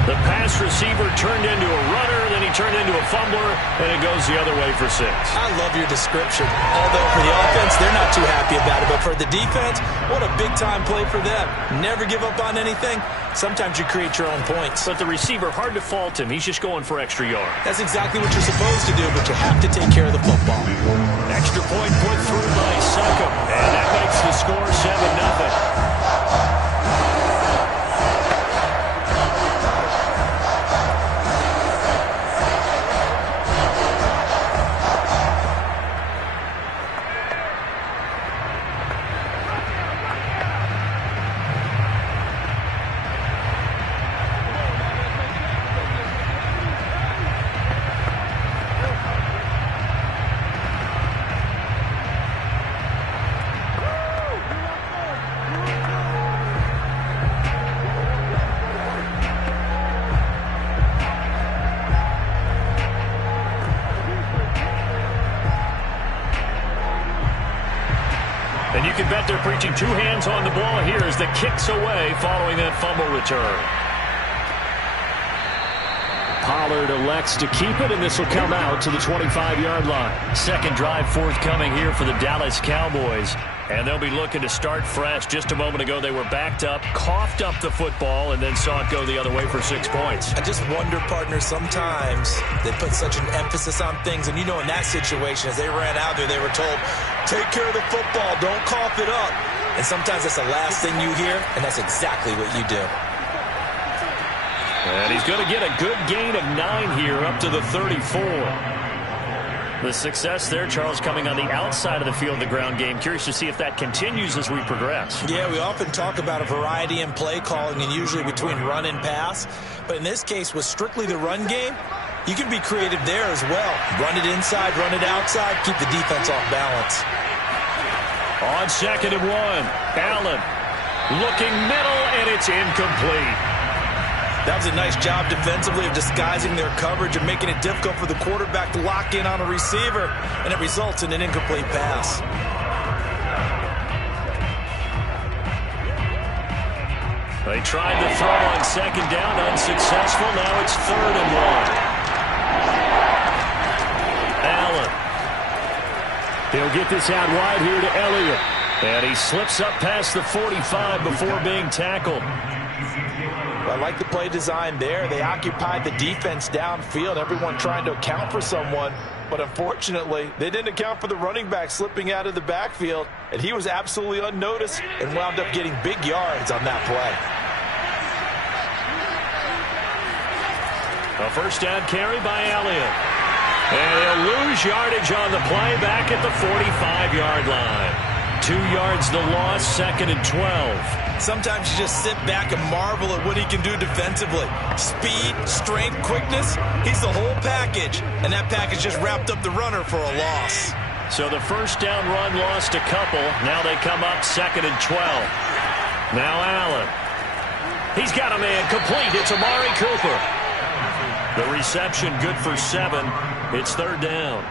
The pass receiver turned into a runner, then he turned into a fumbler, and it goes the other way for 6. I love your description. Although for the offense, they're not too happy about it. But for the defense, what a big-time play for them. Never give up on anything. Sometimes you create your own points. But the receiver, hard to fault him. He's just going for extra yard. That's exactly what you're supposed to do, but you have to take care of the football. Extra point put through by Succop. And that makes the score 7-0. And you can bet they're preaching two hands on the ball here as the kick's away following that fumble return. Pollard elects to keep it, and this will come out to the 25-yard line. Second drive forthcoming here for the Dallas Cowboys. And they'll be looking to start fresh. Just a moment ago, they were backed up, coughed up the football, and then saw it go the other way for 6 points. I just wonder, partner, sometimes they put such an emphasis on things. And, you know, in that situation, as they ran out there, they were told, take care of the football, don't cough it up. And sometimes that's the last thing you hear, and that's exactly what you do. And he's going to get a good gain of 9 here up to the 34. The success there, Charles, coming on the outside of the field, the ground game. Curious to see if that continues as we progress. Yeah, we often talk about a variety in play calling and usually between run and pass. But in this case, with strictly the run game, you can be creative there as well. Run it inside, run it outside, keep the defense off balance. On 2nd and 1, Allen looking middle, and it's incomplete. That was a nice job defensively of disguising their coverage and making it difficult for the quarterback to lock in on a receiver, and it results in an incomplete pass. They tried to throw on 2nd down, unsuccessful. Now it's 3rd and 1. Allen. He'll get this out wide here to Elliott. And he slips up past the 45 before being tackled. I like the play design there. They occupied the defense downfield, everyone trying to account for someone. But unfortunately, they didn't account for the running back slipping out of the backfield, and he was absolutely unnoticed and wound up getting big yards on that play. A first down carry by Elliott. And he'll lose yardage on the play back at the 45-yard line. 2 yards the loss, 2nd and 12. Sometimes you just sit back and marvel at what he can do defensively. Speed, strength, quickness, he's the whole package. And that package just wrapped up the runner for a loss. So the first down run lost a couple. Now they come up 2nd and 12. Now Allen. He's got a man complete. It's Amari Cooper. The reception good for 7. It's 3rd down.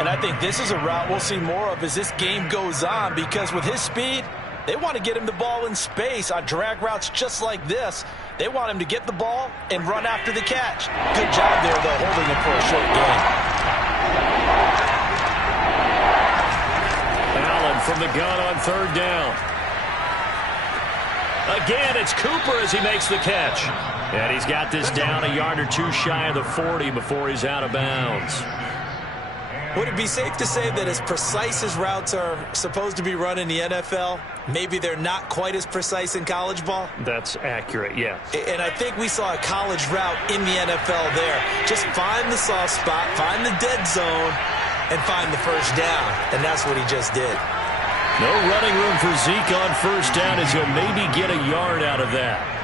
And I think this is a route we'll see more of as this game goes on, because with his speed, they want to get him the ball in space on drag routes just like this. They want him to get the ball and run after the catch. Good job there, though, holding him for a short gain. Allen from the gun on 3rd down. Again, it's Cooper as he makes the catch. And he's got this down a yard or two shy of the 40 before he's out of bounds. Would it be safe to say that as precise as routes are supposed to be run in the NFL, maybe they're not quite as precise in college ball? That's accurate, yeah. And I think we saw a college route in the NFL there. Just find the soft spot, find the dead zone, and find the first down. And that's what he just did. No running room for Zeke on first down as he'll maybe get a yard out of that.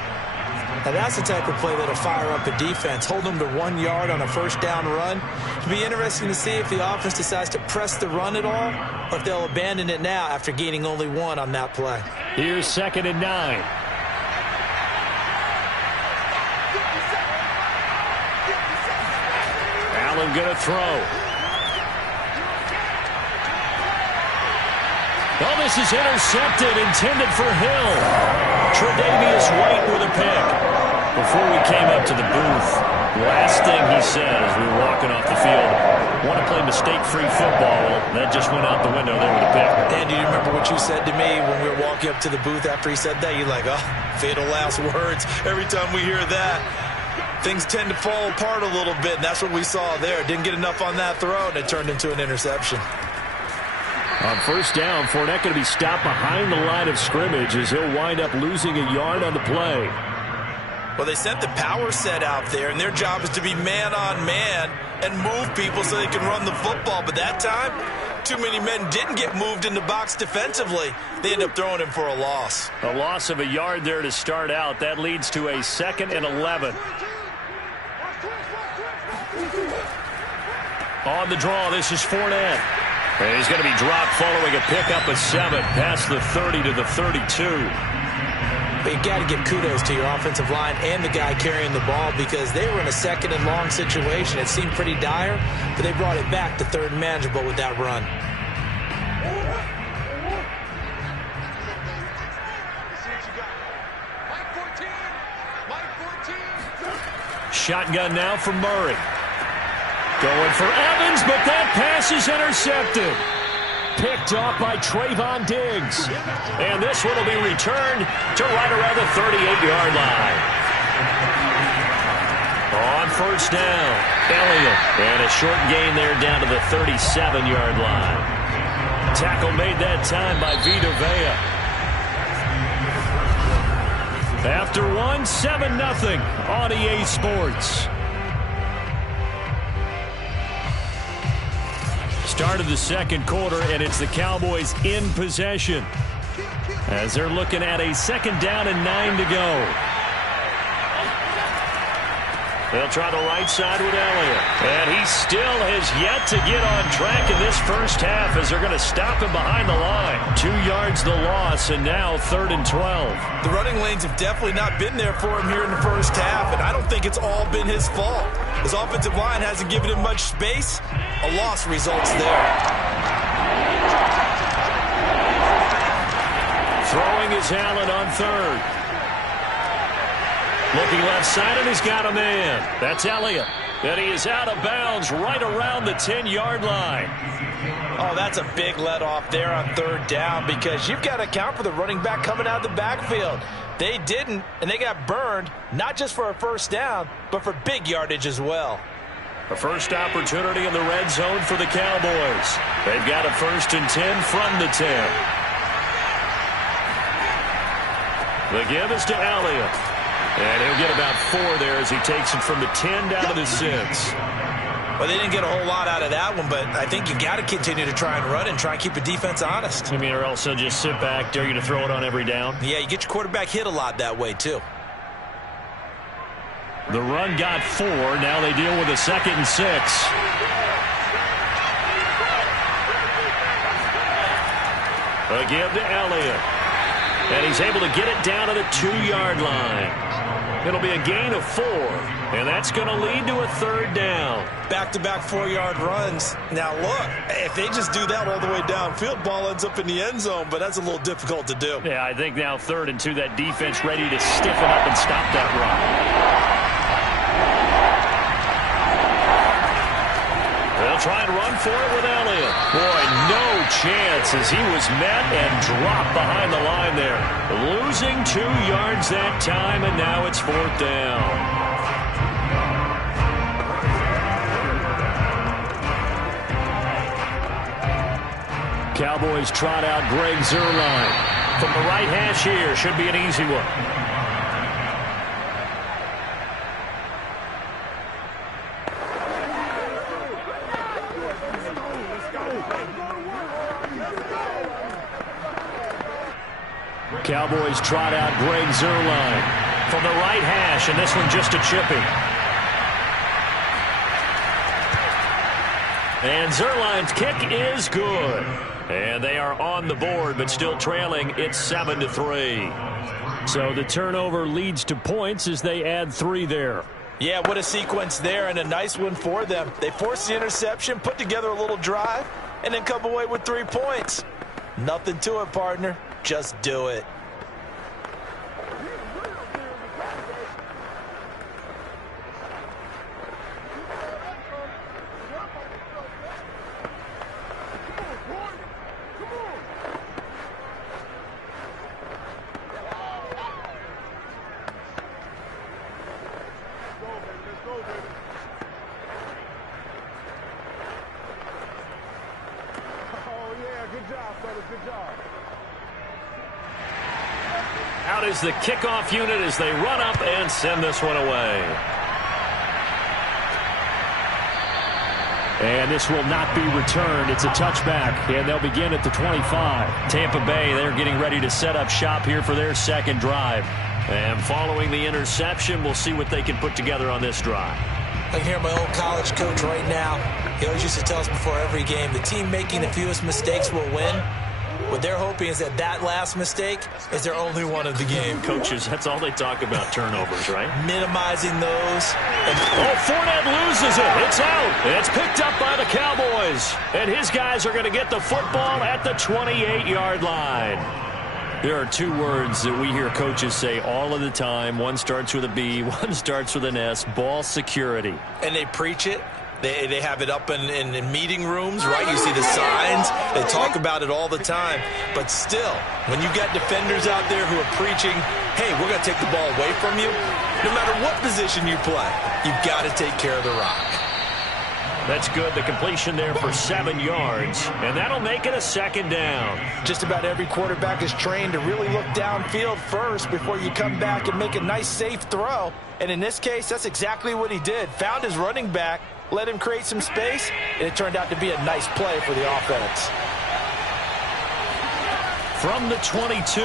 Now that's the type of play that'll fire up a defense. Hold them to 1 yard on a first down run. It'll be interesting to see if the offense decides to press the run at all, or if they'll abandon it now after gaining only 1 on that play. Here's 2nd and 9. Allen gonna throw. Oh, this is intercepted, intended for Hill. Tre'Davious White with a pick. Before we came up to the booth, last thing he said as we were walking off the field, want to play mistake-free football. Well, that just went out the window there with a pick. Dan, do you remember what you said to me when we were walking up to the booth after he said that? You're like, oh, fatal last words. Every time we hear that, things tend to fall apart a little bit, and that's what we saw there. Didn't get enough on that throw, and it turned into an interception. On first down, Fournette going to be stopped behind the line of scrimmage as he'll wind up losing a yard on the play. Well, they sent the power set out there, and their job is to be man-on-man and move people so they can run the football. But that time, too many men didn't get moved in the box defensively. They end up throwing him for a loss. A loss of a yard there to start out. That leads to a 2nd and 11. On the draw, this is Fournette. And he's going to be dropped following a pickup of 7 past the 30 to the 32. But you got to give kudos to your offensive line and the guy carrying the ball, because they were in a 2nd and long situation. It seemed pretty dire, but they brought it back to 3rd and manageable with that run. shotgun now for Murray. Going for Evans, but that pass is intercepted. Picked off by Trayvon Diggs. And this one will be returned to right around the 38-yard line. On first down, Elliott. And a short gain there down to the 37-yard line. Tackle made that time by Vita Vea. After one, 7-0 on EA Sports. Start of the second quarter, and it's the Cowboys in possession as they're looking at a second down and 9 to go. They'll try the right side with Elliott. And he still has yet to get on track in this first half as they're going to stop him behind the line. 2 yards the loss, and now 3rd and 12. The running lanes have definitely not been there for him here in the first half, and I don't think it's all been his fault. His offensive line hasn't given him much space. A loss results there. Throwing is Allen on 3rd. Looking left side, and he's got a man. That's Elliott. And he is out of bounds right around the 10-yard line. Oh, that's a big let off there on 3rd down because you've got to account for the running back coming out of the backfield. They didn't, and they got burned, not just for a first down, but for big yardage as well. A first opportunity in the red zone for the Cowboys. They've got a 1st and 10 from the 10. The give is to Elliott. And he'll get about 4 there as he takes it from the 10 down to the 6. Well, they didn't get a whole lot out of that one, but I think you got to continue to try and run and try and keep the defense honest. I mean, or else they'll just sit back, dare you to throw it on every down. Yeah, you get your quarterback hit a lot that way, too. The run got 4. Now they deal with a 2nd and 6. A give to Elliott. And he's able to get it down to the 2-yard line. It'll be a gain of 4, and that's going to lead to a 3rd down. Back-to-back 4-yard runs. Now, look, if they just do that all the way downfield, ball ends up in the end zone, but that's a little difficult to do. Yeah, I think now 3rd and 2, that defense ready to stiffen up and stop that run. They'll try and run for it with Elliott. Boy, no chance as he was met and dropped behind the line there. Losing 2 yards that time, and now it's 4th down. Cowboys trot out Greg Zuerlein. From the right hash here, should be an easy one. Cowboys trot out Greg Zuerlein from the right hash, and this one just a chipping. And Zuerlein's kick is good. And they are on the board, but still trailing. It's 7-3. So the turnover leads to points as they add 3 there. Yeah, what a sequence there, and a nice one for them. They forced the interception, put together a little drive, and then come away with 3 points. Nothing to it, partner. Just do it. Out is the kickoff unit as they run up and send this one away. And this will not be returned. It's a touchback, and they'll begin at the 25. Tampa Bay, they're getting ready to set up shop here for their second drive. And following the interception, we'll see what they can put together on this drive. I can hear my old college coach right now. He always used to tell us before every game, the team making the fewest mistakes will win. What they're hoping is that that last mistake is their only one of the game. Coaches, that's all they talk about, turnovers, right? Minimizing those. Oh, Fournette loses it. It's out. It's picked up by the Cowboys. And his guys are going to get the football at the 28-yard line. There are two words that we hear coaches say all of the time. One starts with a B, one starts with an S, ball security. And they preach it. They have it up in meeting rooms, right? You see the signs. They talk about it all the time. But still, when you got defenders out there who are preaching, hey, we're going to take the ball away from you, no matter what position you play, you've got to take care of the rock. That's good. The completion there for 7 yards, and that'll make it a second down. Just about every quarterback is trained to really look downfield first before you come back and make a nice, safe throw. And in this case, that's exactly what he did. Found his running back, let him create some space, and it turned out to be a nice play for the offense. From the 22,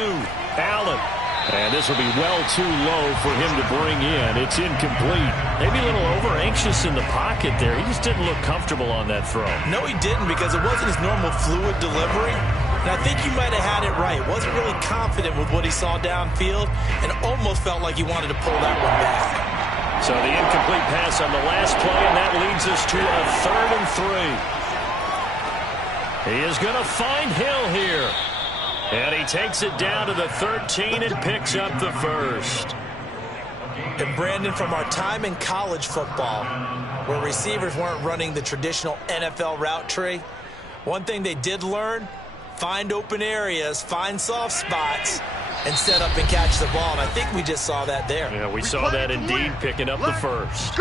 Allen. And this will be well too low for him to bring in. It's incomplete. Maybe a little over-anxious in the pocket there. He just didn't look comfortable on that throw. No, he didn't, because it wasn't his normal fluid delivery. And I think you might have had it right. Wasn't really confident with what he saw downfield and almost felt like he wanted to pull that one back. So the incomplete pass on the last play, and that leads us to a 3rd and 3. He is going to find Hill here. And he takes it down to the 13 and picks up the first. And Brandon, from our time in college football, where receivers weren't running the traditional NFL route tree, one thing they did learn, find open areas, find soft spots, and set up and catch the ball. And I think we just saw that there. Yeah, we saw that indeed, picking up the first.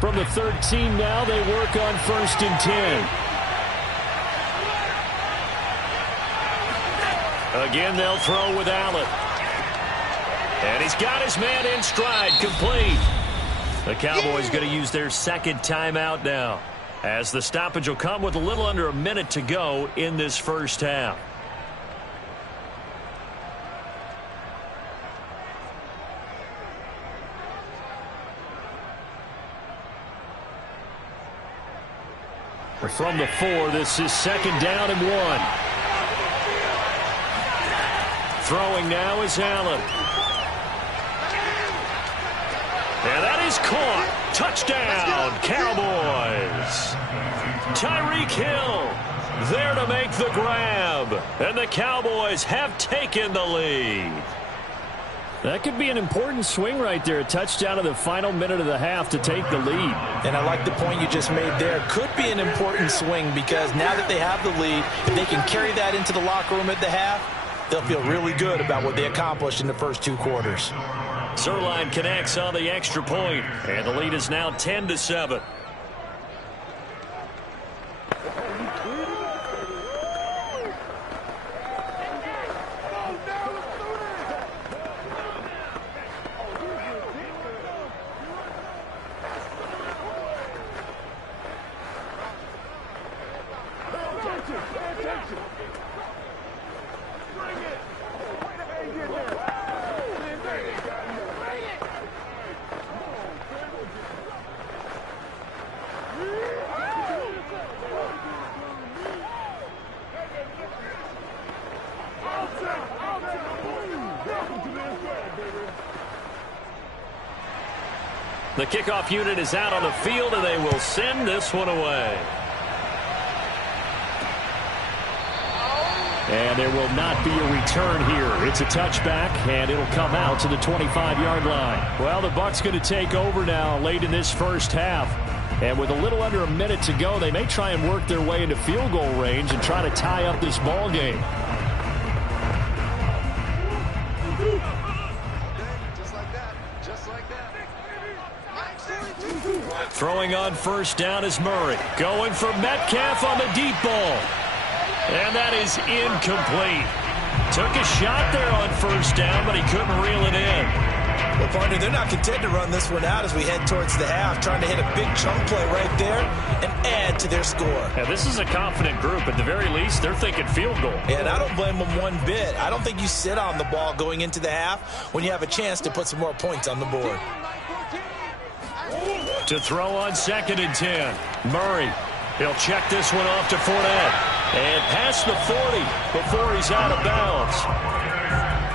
From the 13 now, they work on 1st and 10. Again, they'll throw with Allen. And he's got his man in stride, complete. The Cowboys going to use their second timeout now, as the stoppage will come with a little under a minute to go in this first half. From the 4, this is 2nd down and 1. Throwing now is Allen. And that is caught. Touchdown, Cowboys. Tyreek Hill there to make the grab. And the Cowboys have taken the lead. That could be an important swing right there. A touchdown in the final minute of the half to take the lead. And I like the point you just made there. Could be an important swing, because now that they have the lead, if they can carry that into the locker room at the half, they'll feel really good about what they accomplished in the first 2 quarters. Zuerlein connects on the extra point, and the lead is now 10-7. The kickoff unit is out on the field, and they will send this one away. And there will not be a return here. It's a touchback, and it'll come out to the 25-yard line. Well, the Bucs going to take over now late in this first half. And with a little under a minute to go, they may try and work their way into field goal range and try to tie up this ball game. Throwing on 1st down is Murray. Going for Metcalf on the deep ball. And that is incomplete. Took a shot there on 1st down, but he couldn't reel it in. Well, partner, they're not content to run this one out as we head towards the half, trying to hit a big chunk play right there and add to their score. Yeah, this is a confident group. At the very least, they're thinking field goal. And I don't blame them one bit. I don't think you sit on the ball going into the half when you have a chance to put some more points on the board. To throw on 2nd and 10. Murray. He'll check this one off to Fournette. And past the 40 before he's out of bounds.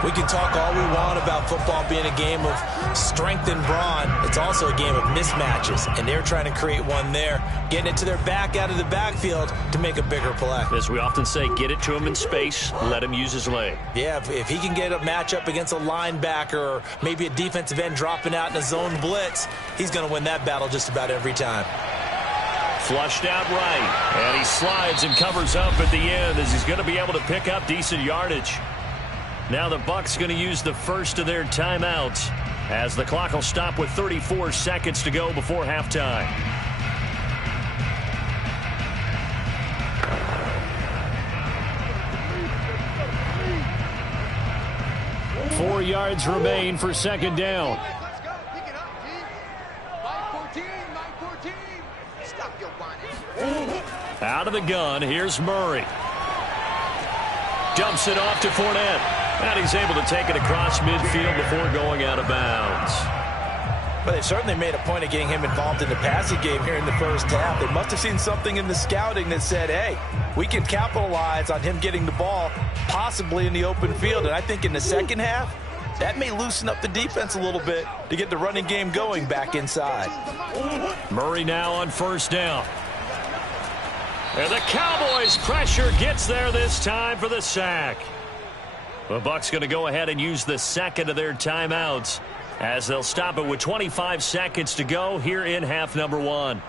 We can talk all we want about football being a game of strength and brawn. It's also a game of mismatches, and they're trying to create one there, getting it to their back out of the backfield to make a bigger play. As we often say, get it to him in space, let him use his leg. Yeah, if he can get a matchup against a linebacker or maybe a defensive end dropping out in a zone blitz, he's going to win that battle just about every time. Flushed out right, and he slides and covers up at the end as he's going to be able to pick up decent yardage. Now the Bucs going to use the first of their timeouts as the clock will stop with 34 seconds to go before halftime. Four yards remain for second down. Out of the gun, here's Murray. Dumps it off to Fournette. And he's able to take it across midfield before going out of bounds. But they've certainly made a point of getting him involved in the passing game here in the first half. They must have seen something in the scouting that said, hey, we can capitalize on him getting the ball possibly in the open field. And I think in the second half, that may loosen up the defense a little bit to get the running game going back inside. Murray now on first down. And the Cowboys' pressure gets there this time for the sack. The Bucs going to go ahead and use the second of their timeouts as they'll stop it with 25 seconds to go here in half number one.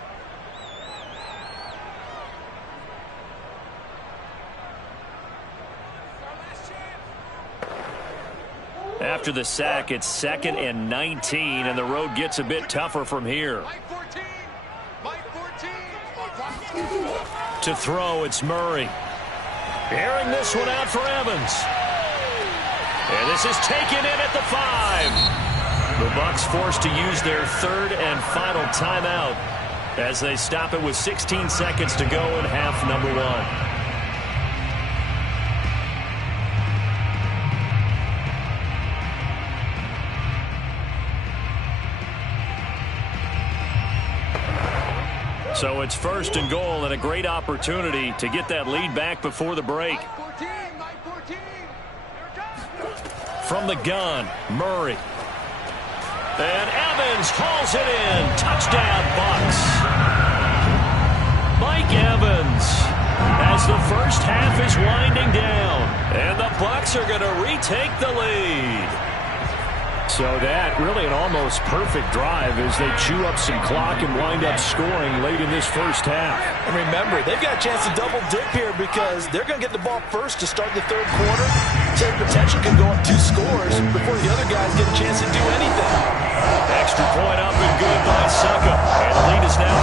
After the sack, it's 2nd and 19, and the road gets a bit tougher from here. To throw, it's Murray. Airing this one out for Evans. And this is taken in at the 5. The Bucs forced to use their third and final timeout as they stop it with 16 seconds to go in half number one. So it's first and goal and a great opportunity to get that lead back before the break. From the gun, Murray. And Evans hauls it in. Touchdown, Bucs. Mike Evans as the first half is winding down. And the Bucs are going to retake the lead. So that really an almost perfect drive as they chew up some clock and wind up scoring late in this first half. And remember, they've got a chance to double dip here because they're going to get the ball first to start the third quarter. So their potential can go up 2 scores before the other guys get a chance to do anything. Extra point up and good by Suckup. And the lead is now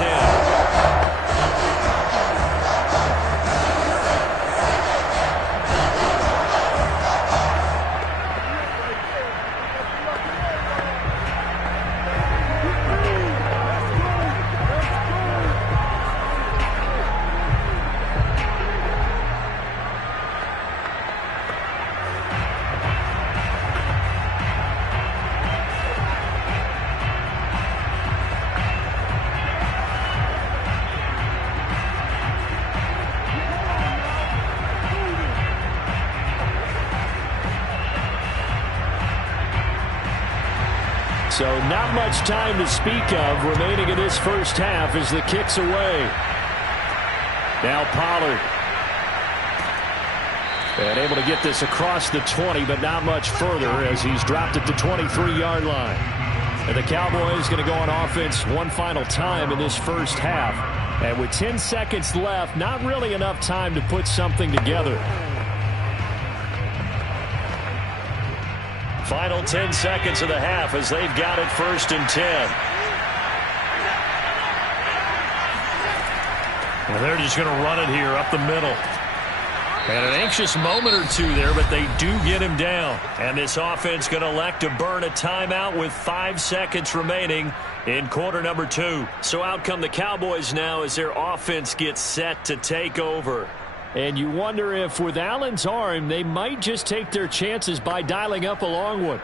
14-10. So not much time to speak of remaining in this first half as the kick's away. Now Pollard. And able to get this across the 20, but not much further as he's dropped it to 23-yard line. And the Cowboys going to go on offense one final time in this first half. And with 10 seconds left, not really enough time to put something together. Final 10 seconds of the half as they've got it 1st and 10. Well, they're just going to run it here up the middle. And an anxious moment or two there, but they do get him down. And this offense going to elect to burn a timeout with 5 seconds remaining in quarter number 2. So out come the Cowboys now as their offense gets set to take over. And you wonder if with Allen's arm, they might just take their chances by dialing up a long one.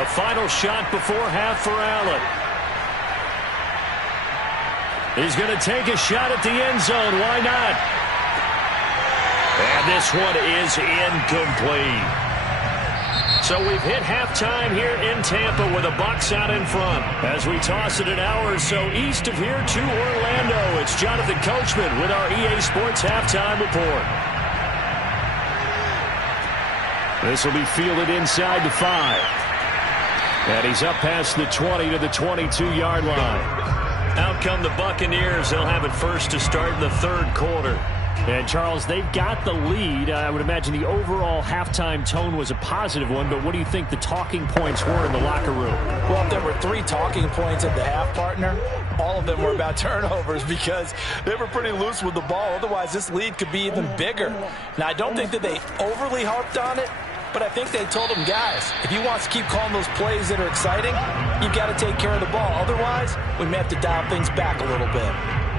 A final shot before half for Allen. He's going to take a shot at the end zone. Why not? And this one is incomplete. So we've hit halftime here in Tampa with the Bucs out in front. As we toss it an hour or so east of here to Orlando, it's Jonathan Coachman with our EA Sports Halftime Report. This will be fielded inside the 5. And he's up past the 20 to the 22-yard line. Out come the Buccaneers. They'll have it first to start in the third quarter. And, Charles, they've got the lead. I would imagine the overall halftime tone was a positive one, but what do you think the talking points were in the locker room? Well, if there were 3 talking points at the half, partner, all of them were about turnovers because they were pretty loose with the ball. Otherwise, this lead could be even bigger. Now, I don't think that they overly harped on it, but I think they told them, guys, if you want to keep calling those plays that are exciting, you've got to take care of the ball. Otherwise, we may have to dial things back a little bit.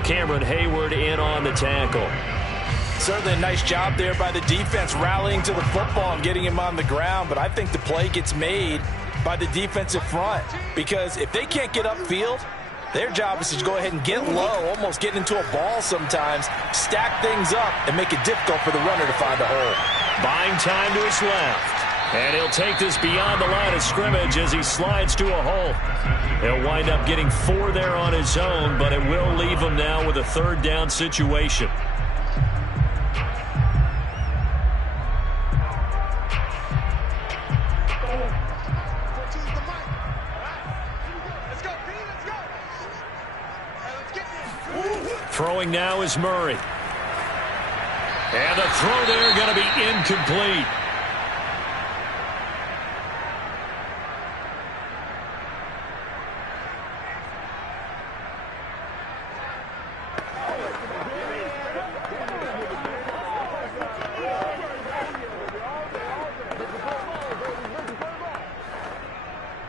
Cameron Hayward in on the tackle. Certainly a nice job there by the defense rallying to the football and getting him on the ground, but I think the play gets made by the defensive front because if they can't get upfield, their job is to go ahead and get low, almost get into a ball sometimes, stack things up, and make it difficult for the runner to find a hole. Buying time to his left. And he'll take this beyond the line of scrimmage as he slides to a hole. He'll wind up getting 4 there on his own, but it will leave him now with a third down situation. Throwing now is Murray. And the throw there going to be incomplete.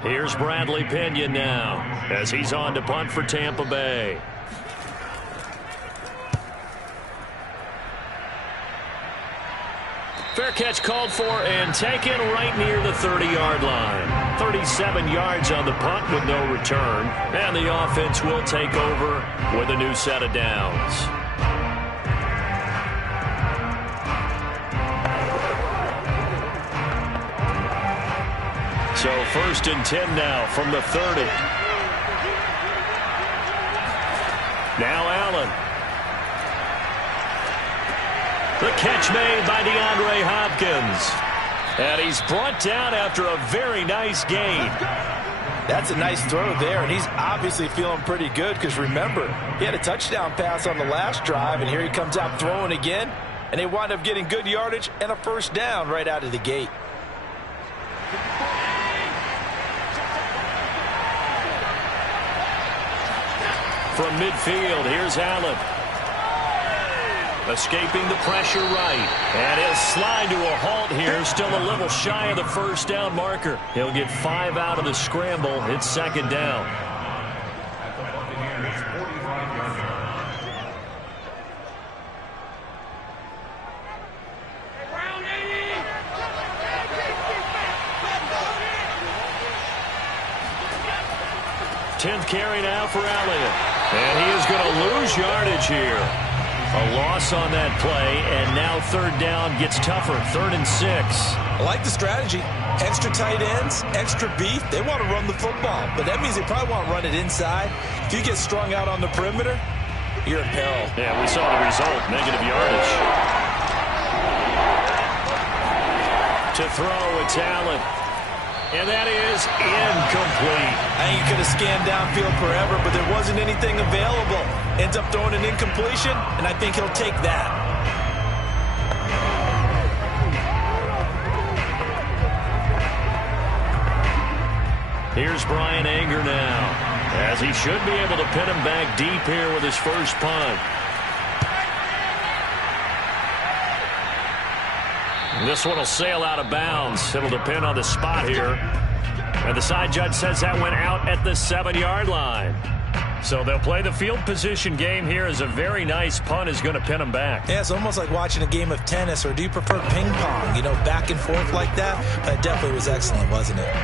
Here's Bradley Pinion now as he's on to punt for Tampa Bay. Fair catch called for and taken right near the 30-yard line. 37 yards on the punt with no return. And the offense will take over with a new set of downs. So 1st and 10 now from the 30. Now Allen. The catch made by DeAndre Hopkins. And he's brought down after a very nice gain. That's a nice throw there, and he's obviously feeling pretty good because, remember, he had a touchdown pass on the last drive, and here he comes out throwing again, and they wind up getting good yardage and a first down right out of the gate. From midfield, here's Allen. Escaping the pressure right. And he'll slide to a halt here. Still a little shy of the first down marker. He'll get 5 out of the scramble. It's second down. Tenth carry now for Elliott. And he is going to lose yardage here. A loss on that play, and now third down gets tougher. 3rd and 6. I like the strategy. Extra tight ends, extra beef. They want to run the football, but that means they probably want to run it inside. If you get strung out on the perimeter, you're in peril. Yeah, we saw the result. Negative yardage. To throw, it's Allen. And that is incomplete. I think you could have scanned downfield forever, but there wasn't anything available. Ends up throwing an incompletion, and I think he'll take that. Here's Brian Anger now, as he should be able to pin him back deep here with his first punt. This one will sail out of bounds. It'll depend on the spot here. And the side judge says that went out at the 7-yard line. So they'll play the field position game here as a very nice punt is going to pin them back. Yeah, it's almost like watching a game of tennis, or do you prefer ping pong? You know, back and forth like that? That definitely was excellent, wasn't it?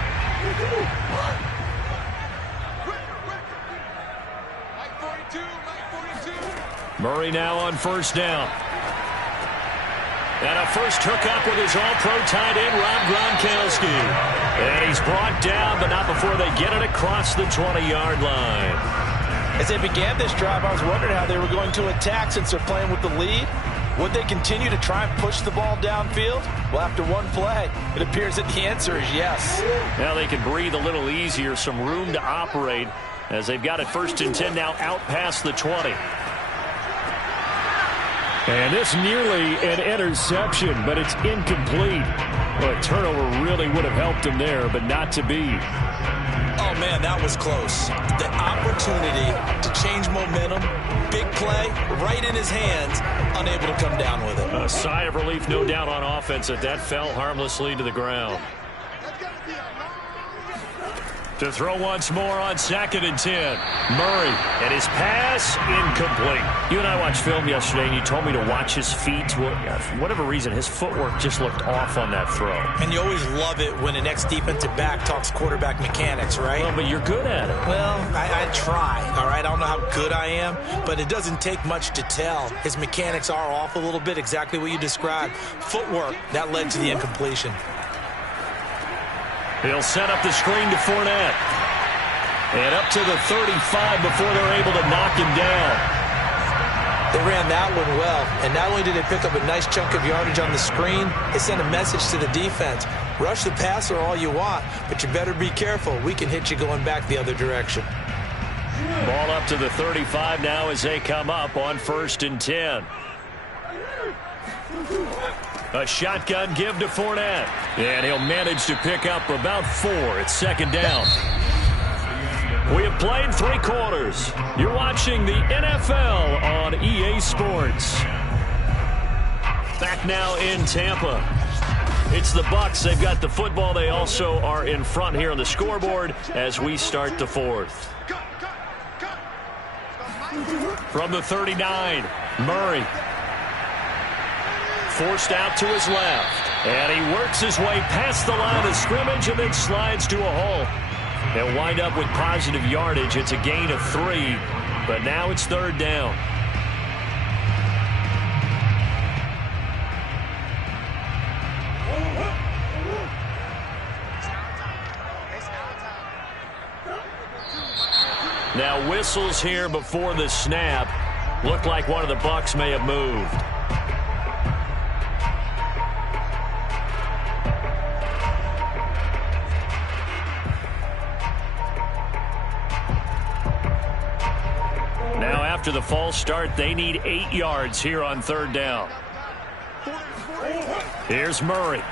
Murray now on first down. And a first hookup with his all-pro tight end, Rob Gronkowski. And he's brought down, but not before they get it across the 20-yard line. As they began this drive, I was wondering how they were going to attack since they're playing with the lead. Would they continue to try and push the ball downfield? Well, after one play, it appears that the answer is yes. Now they can breathe a little easier, some room to operate as they've got it 1st and 10 now out past the 20. And this nearly an interception, but it's incomplete. Well, a turnover really would have helped him there, but not to be. Oh, man, that was close. The opportunity to change momentum, big play, right in his hands, unable to come down with it. A sigh of relief, no doubt, on offense that fell harmlessly to the ground. To throw once more on 2nd and 10. Murray, and his pass incomplete. You and I watched film yesterday, and you told me to watch his feet. Well, for whatever reason, his footwork just looked off on that throw. And you always love it when an ex-defensive back talks quarterback mechanics, right? Well, but you're good at it. Well, I try, all right? I don't know how good I am, but it doesn't take much to tell. His mechanics are off a little bit, exactly what you described. Footwork, that led to the incompletion. He'll set up the screen to Fournette. And up to the 35 before they're able to knock him down. They ran that one well, and not only did they pick up a nice chunk of yardage on the screen, they sent a message to the defense. Rush the passer all you want, but you better be careful. We can hit you going back the other direction. Ball up to the 35 now as they come up on 1st and 10. A shotgun give to Fournette. And he'll manage to pick up about 4 at 2nd down. We have played 3 quarters. You're watching the NFL on EA Sports. Back now in Tampa. It's the Bucs. They've got the football. They also are in front here on the scoreboard as we start the 4th. From the 39, Murray. Forced out to his left. And he works his way past the line of scrimmage and then slides to a hole. They'll wind up with positive yardage. It's a gain of 3, but now it's 3rd down. Now whistles here before the snap. Looked like one of the Bucs may have moved. Now after the false start, they need 8 yards here on 3rd down. Here's Murray.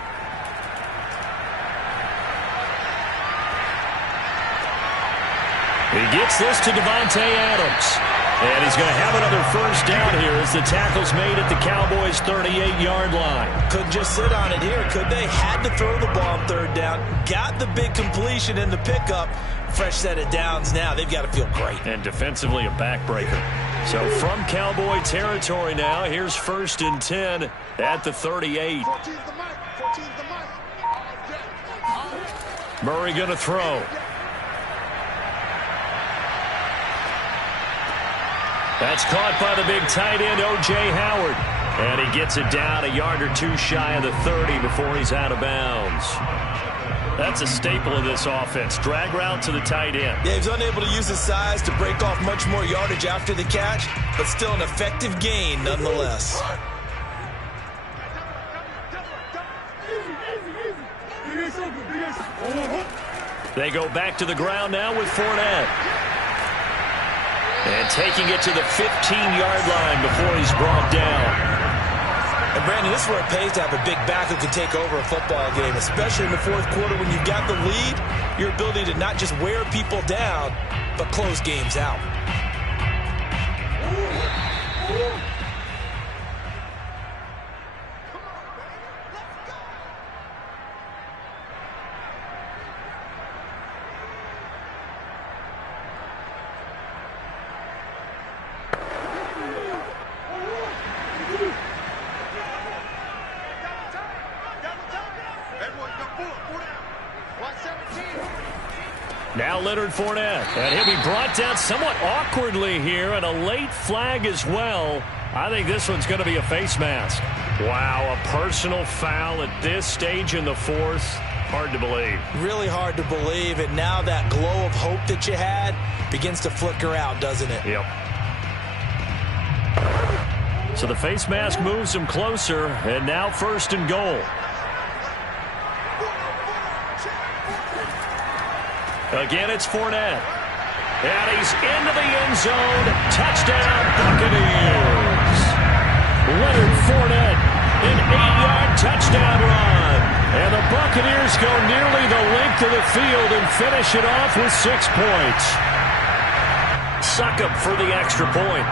He gets this to Davante Adams. And he's going to have another 1st down here as the tackle's made at the Cowboys' 38-yard line. Couldn't just sit on it here, could they? Had to throw the ball on 3rd down. Got the big completion in the pickup. Fresh set of downs now. They've got to feel great. And defensively a backbreaker. So from Cowboy territory now, here's 1st and 10 at the 38. Murray going to throw. That's caught by the big tight end, O.J. Howard. And he gets it down a yard or 2 shy of the 30 before he's out of bounds. That's a staple of this offense. Drag route to the tight end. Yeah, he's unable to use his size to break off much more yardage after the catch, but still an effective gain nonetheless. They go back to the ground now with Fournette. And taking it to the 15-yard line before he's brought down. And, Brandon, this is where it pays to have a big back who can take over a football game, especially in the 4th quarter when you've got the lead, your ability to not just wear people down, but close games out. Now Leonard Fournette. And he'll be brought down somewhat awkwardly here, and a late flag as well. I think this one's going to be a face mask. Wow, a personal foul at this stage in the fourth. Hard to believe. Really hard to believe. And now that glow of hope that you had begins to flicker out, doesn't it? Yep. So the face mask moves him closer, and now first and goal. Again, it's Fournette. And he's into the end zone. Touchdown, Buccaneers. Leonard Fournette, an 8-yard touchdown run. And the Buccaneers go nearly the length of the field and finish it off with 6 points. Succop for the extra point.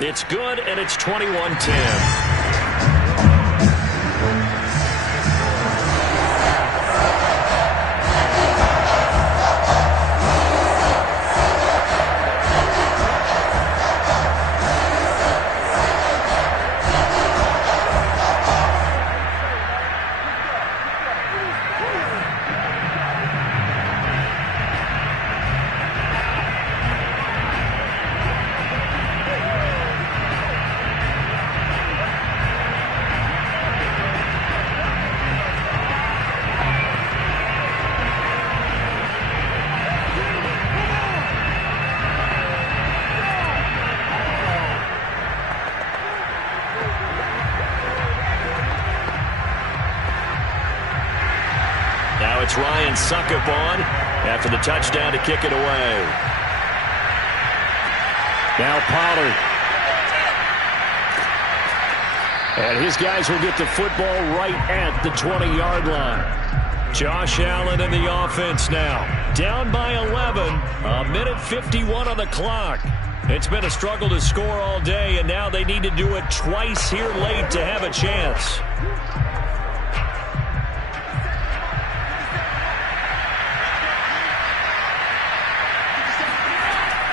It's good, and it's 21-10. It's Ryan Succop on after the touchdown to kick it away. Now Pollard. And his guys will get the football right at the 20-yard line. Josh Allen in the offense now. Down by 11. A minute 51 on the clock. It's been a struggle to score all day, and now they need to do it twice here late to have a chance.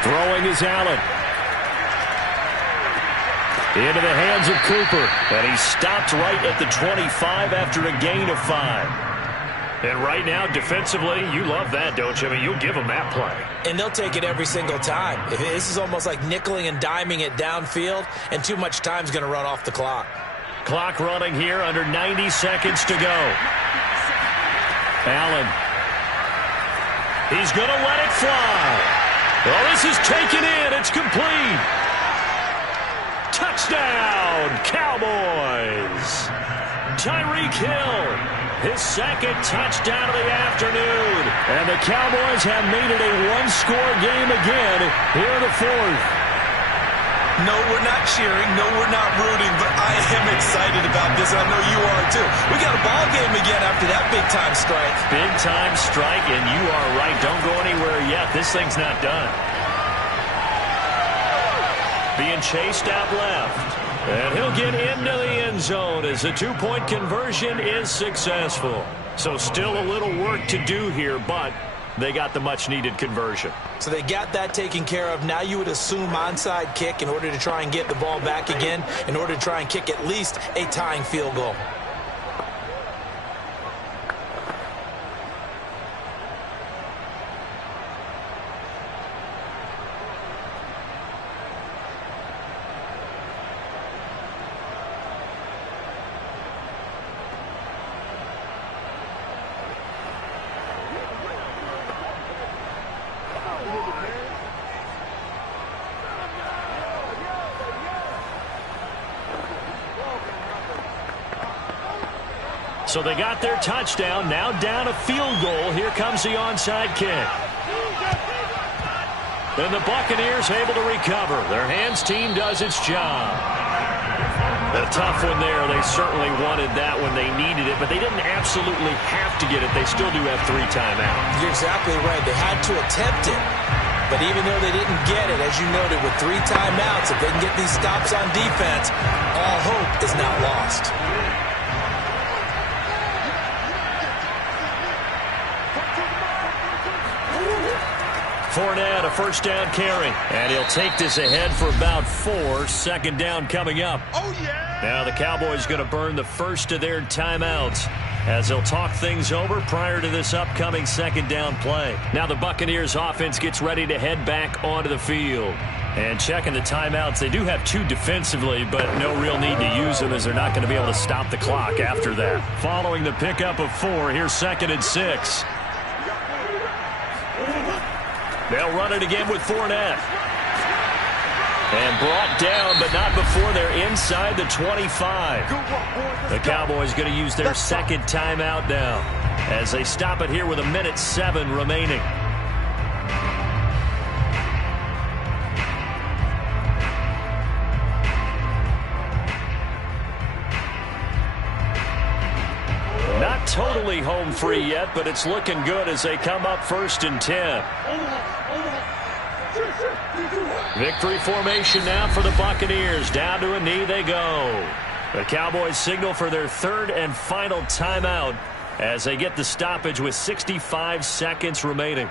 Throwing is Allen. Into the hands of Cooper. And he stopped right at the 25 after a gain of 5. And right now, defensively, you love that, don't you? I mean, you'll give them that play. And they'll take it every single time. This is almost like nickeling and diming it downfield, and too much time's going to run off the clock. Clock running here, under 90 seconds to go. Allen. He's going to let it fly. Well, this is taken in. It's complete. Touchdown, Cowboys. Tyreek Hill, his second touchdown of the afternoon. And the Cowboys have made it a one-score game again here in the fourth. No, we're not cheering. No, we're not rooting. But I am excited about this. I know you are, too. We got a ball game again after that big-time strike. Big-time strike, and you are right. Don't go anywhere yet. This thing's not done. Being chased out left. And he'll get into the end zone as the two-point conversion is successful. So still a little work to do here, but they got the much-needed conversion. So they got that taken care of. Now you would assume onside kick in order to try and get the ball back again, in order to try and kick at least a tying field goal. So they got their touchdown, now down a field goal. Here comes the onside kick. And the Buccaneers able to recover. Their hands team does its job. A tough one there. They certainly wanted that when they needed it, but they didn't absolutely have to get it. They still do have 3 timeouts. You're exactly right. They had to attempt it. But even though they didn't get it, as you noted, with 3 timeouts, if they can get these stops on defense, all hope is not lost. Fournette, a first down carry. And he'll take this ahead for about 4. Second down coming up. Oh, yeah! Now the Cowboys going to burn the first of their timeouts as they'll talk things over prior to this upcoming second down play. Now the Buccaneers offense gets ready to head back onto the field. And checking the timeouts, they do have 2 defensively, but no real need to use them as they're not going to be able to stop the clock after that. Following the pickup of 4, here's 2nd and 6. They'll run it again with Fournette. And brought down, but not before they're inside the 25. The Cowboys going to use their second timeout now as they stop it here with 1:07 remaining. Not totally home free yet, but it's looking good as they come up 1st and 10. Victory formation now for the Buccaneers. Down to a knee they go. The Cowboys signal for their 3rd and final timeout as they get the stoppage with 65 seconds remaining.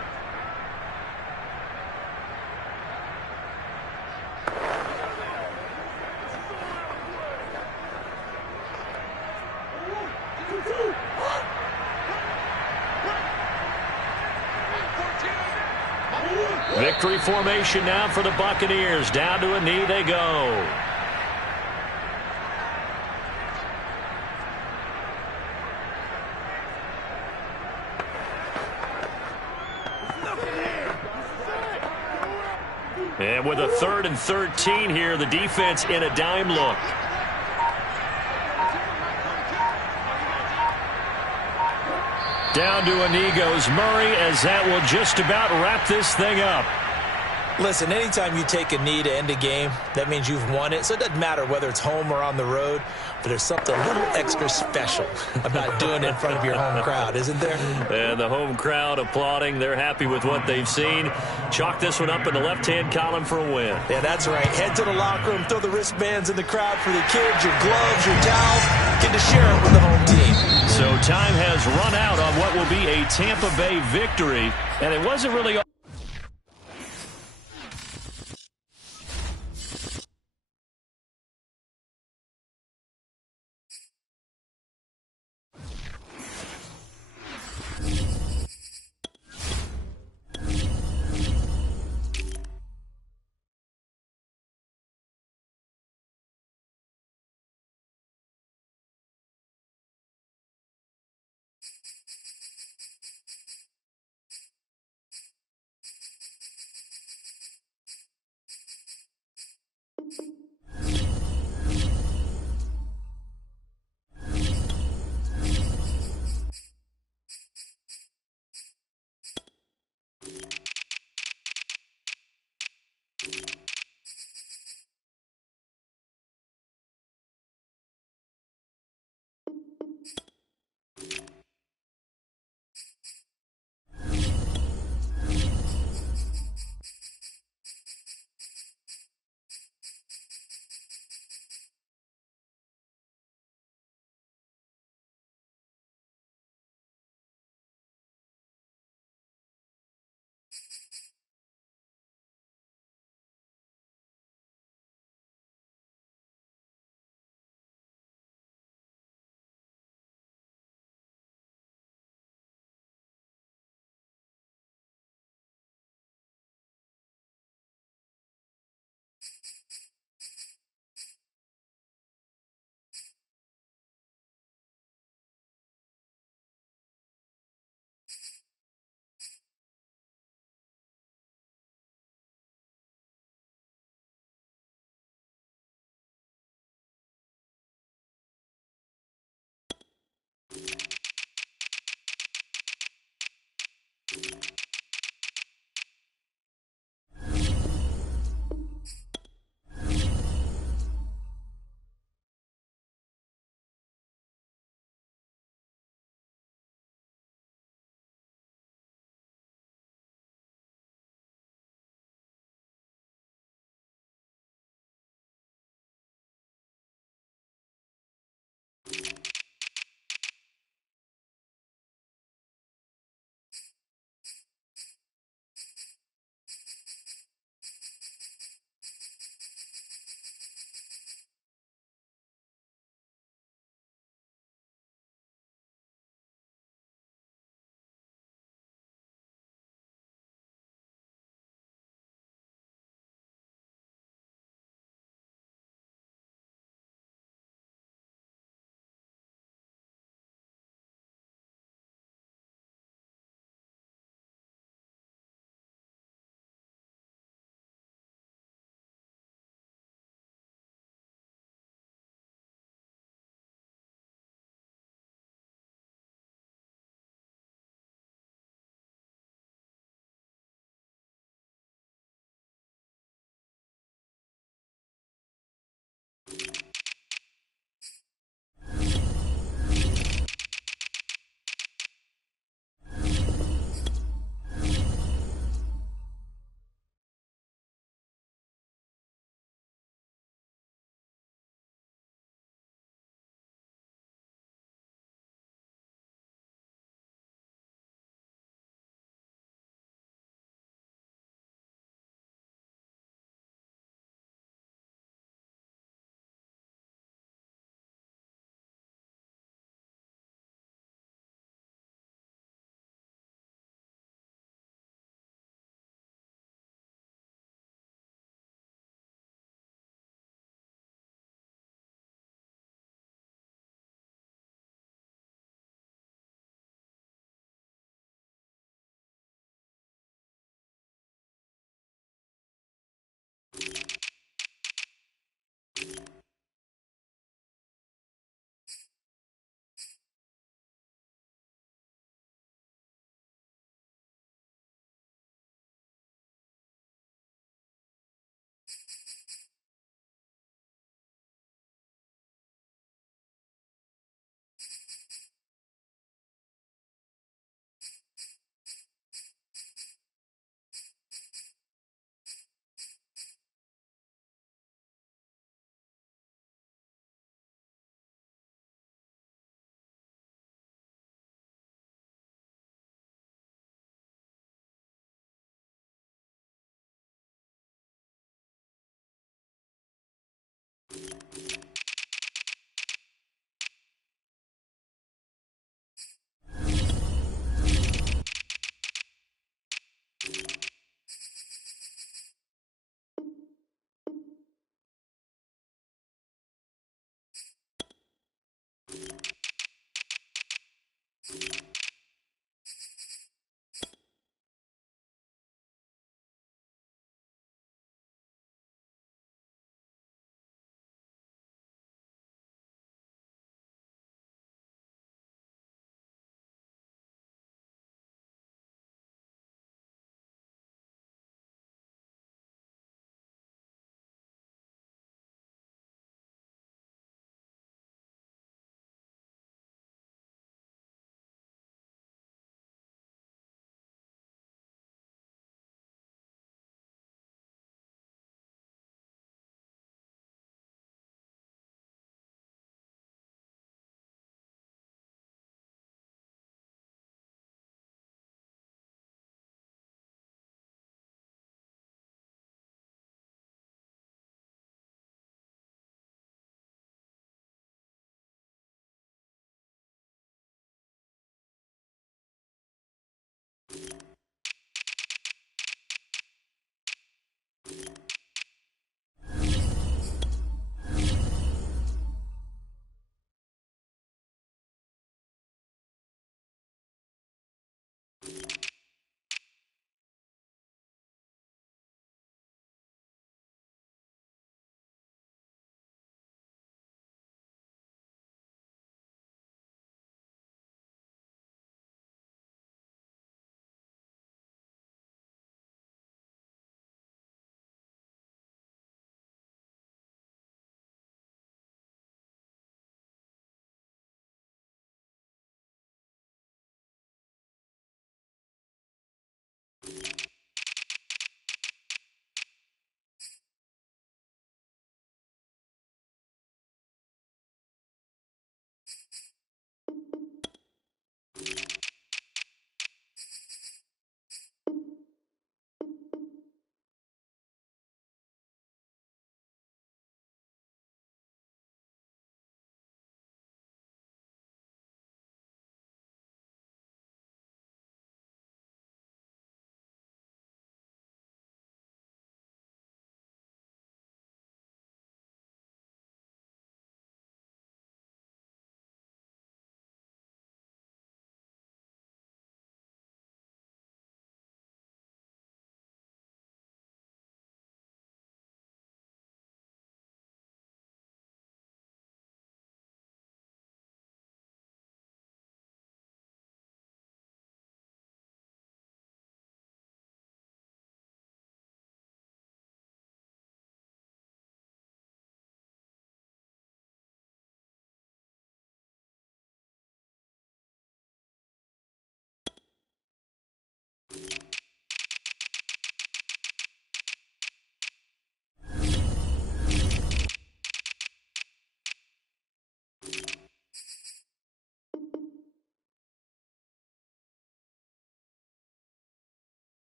Victory formation now for the Buccaneers. Down to a knee they go. And with a 3rd and 13 here, the defense in a dime look. Down to a knee goes Murray as that will just about wrap this thing up. Listen, anytime you take a knee to end a game, that means you've won it. So it doesn't matter whether it's home or on the road, but there's something a little extra special about doing it in front of your home crowd, isn't there? And the home crowd applauding. They're happy with what they've seen. Chalk this one up in the left-hand column for a win. Yeah, that's right. Head to the locker room, throw the wristbands in the crowd for the kids, your gloves, your towels. Get to share it with the home team. So time has run out on what will be a Tampa Bay victory, and it wasn't really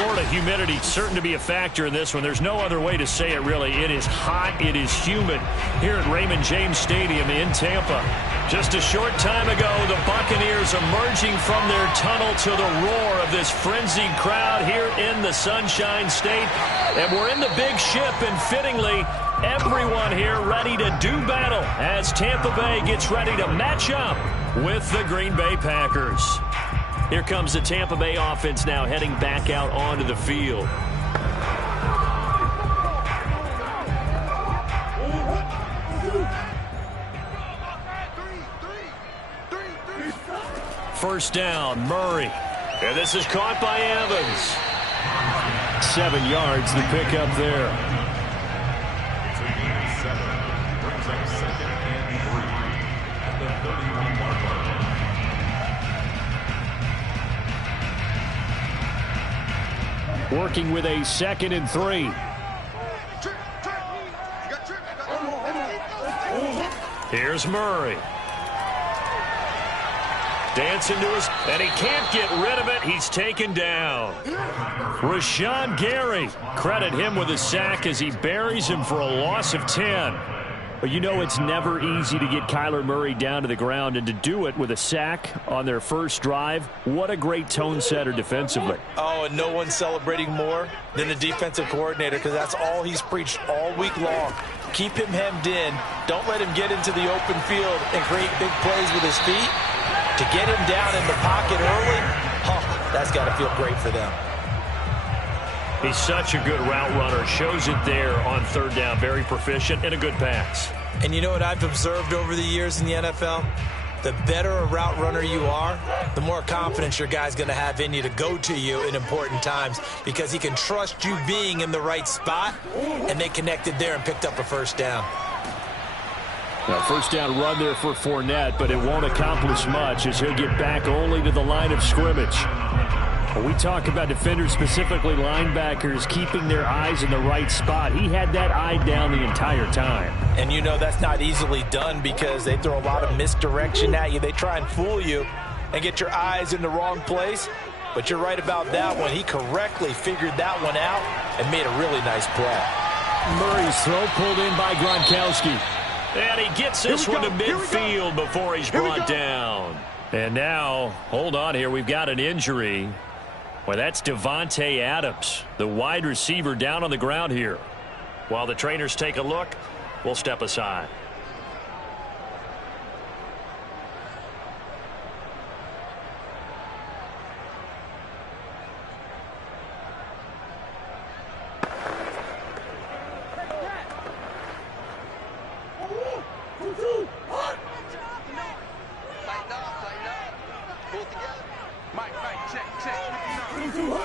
Florida humidity certain to be a factor in this one. There's no other way to say it, really. It is hot. It is humid here at Raymond James Stadium in Tampa. Just a short time ago, the Buccaneers emerging from their tunnel to the roar of this frenzied crowd here in the Sunshine State. And we're in the big ship, and fittingly, everyone here ready to do battle as Tampa Bay gets ready to match up with the Green Bay Packers. Here comes the Tampa Bay offense now heading back out onto the field. First down, Murray. And this is caught by Evans. 7 yards the pickup there. It's a gain of 7. Brings up 2nd and 3 at the 31-yard line. Working with a 2nd and 3. Here's Murray. Dancing to his, and he can't get rid of it. He's taken down. Rashawn Gary, credit him with a sack as he buries him for a loss of 10. But you know it's never easy to get Kyler Murray down to the ground, and to do it with a sack on their first drive, what a great tone setter defensively. Oh, and no one's celebrating more than the defensive coordinator, because that's all he's preached all week long. Keep him hemmed in. Don't let him get into the open field and create big plays with his feet. To get him down in the pocket early, that's got to feel great for them. He's such a good route runner. Shows it there on third down. Very proficient and a good pass. And you know what I've observed over the years in the NFL? The better a route runner you are, the more confidence your guy's going to have in you to go to you in important times, because he can trust you being in the right spot, and they connected there and picked up a first down. Now, first down run there for Fournette, but it won't accomplish much as he'll get back only to the line of scrimmage. When we talk about defenders, specifically linebackers, keeping their eyes in the right spot, he had that eye down the entire time. And you know that's not easily done, because they throw a lot of misdirection at you. They try and fool you and get your eyes in the wrong place. But you're right about that one. He correctly figured that one out and made a really nice play. Murray's throw pulled in by Gronkowski. And he gets this one to midfield before he's brought down. And now, hold on here, we've got an injury. Well, that's Devontae Adams, the wide receiver, down on the ground here. While the trainers take a look, we'll step aside.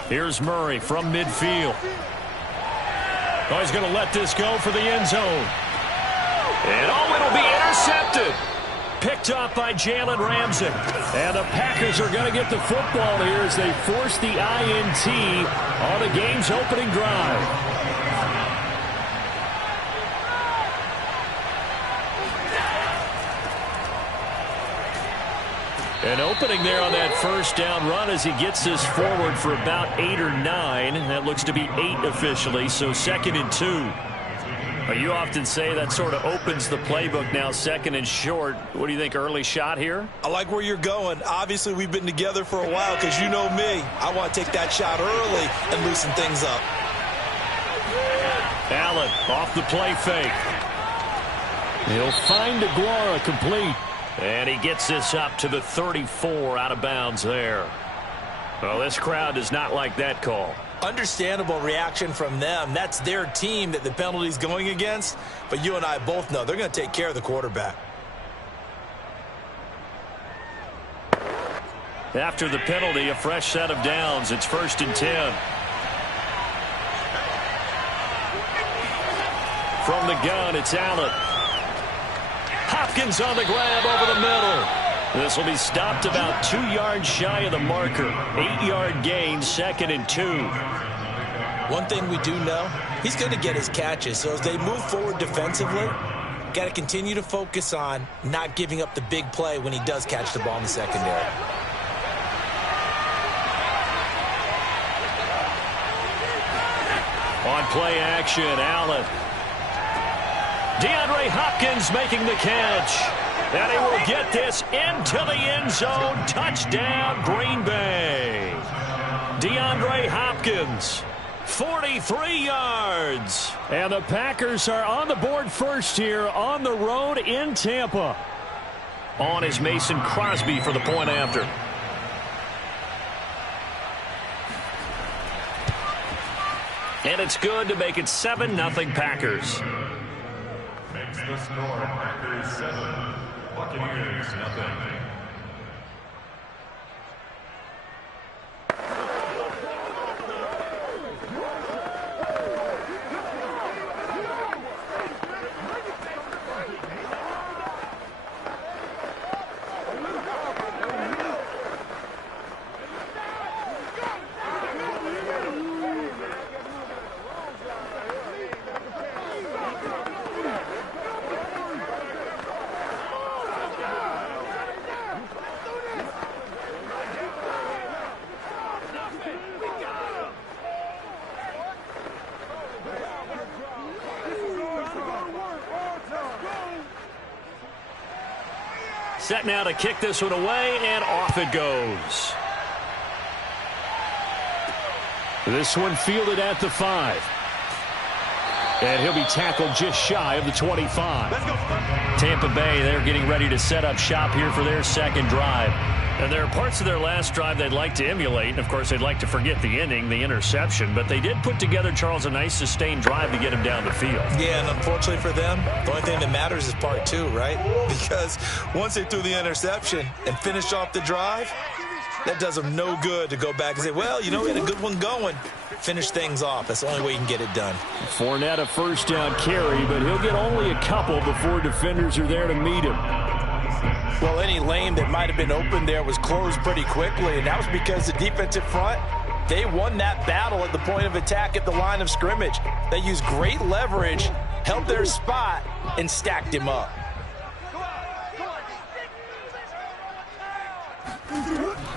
Here's Murray from midfield. Oh, he's going to let this go for the end zone. And it'll be intercepted. Picked up by Jalen Ramsey. And the Packers are going to get the football here as they force the INT on the game's opening drive. An opening there on that first down run as he gets this forward for about 8 or 9. That looks to be 8 officially, so 2nd and 2. You often say that sort of opens the playbook now, 2nd and short. What do you think, early shot here? I like where you're going. Obviously, we've been together for a while, because you know me. I want to take that shot early and loosen things up. Allen off the play fake. He'll find Aguara complete. And he gets this up to the 34 out of bounds there. Well, this crowd does not like that call. Understandable reaction from them. That's their team that the penalty's going against. But you and I both know they're going to take care of the quarterback. After the penalty, a fresh set of downs. It's 1st and 10. From the gun, it's Allen. Hopkins on the grab over the middle. This will be stopped about 2 yards shy of the marker. 8-yard gain, 2nd and 2. One thing we do know, he's going to get his catches. So as they move forward defensively, got to continue to focus on not giving up the big play when he does catch the ball in the secondary. On play action, Allen. DeAndre Hopkins making the catch. And he will get this into the end zone. Touchdown, Green Bay. DeAndre Hopkins, 43 yards. And the Packers are on the board first here on the road in Tampa. On is Mason Crosby for the point after. And it's good to make it 7-0 Packers. Makes the score Packers 7, Buccaneers 0. Set now to kick this one away, and off it goes. This one fielded at the 5. And he'll be tackled just shy of the 25. Tampa Bay, they're getting ready to set up shop here for their second drive. And there are parts of their last drive they'd like to emulate. And, of course, they'd like to forget the ending, the interception. But they did put together, Charles, a nice sustained drive to get him down the field. Yeah, and unfortunately for them, the only thing that matters is part 2, right? Because once they threw the interception and finished off the drive, that does them no good to go back and say, well, you know, we had a good one going. Finish things off. That's the only way you can get it done. Fournette a first down carry, but he'll get only a couple before defenders are there to meet him. Well, any lane that might have been open there was closed pretty quickly, and that was because the defensive front, they won that battle at the point of attack at the line of scrimmage. They used great leverage, held their spot, and stacked him up.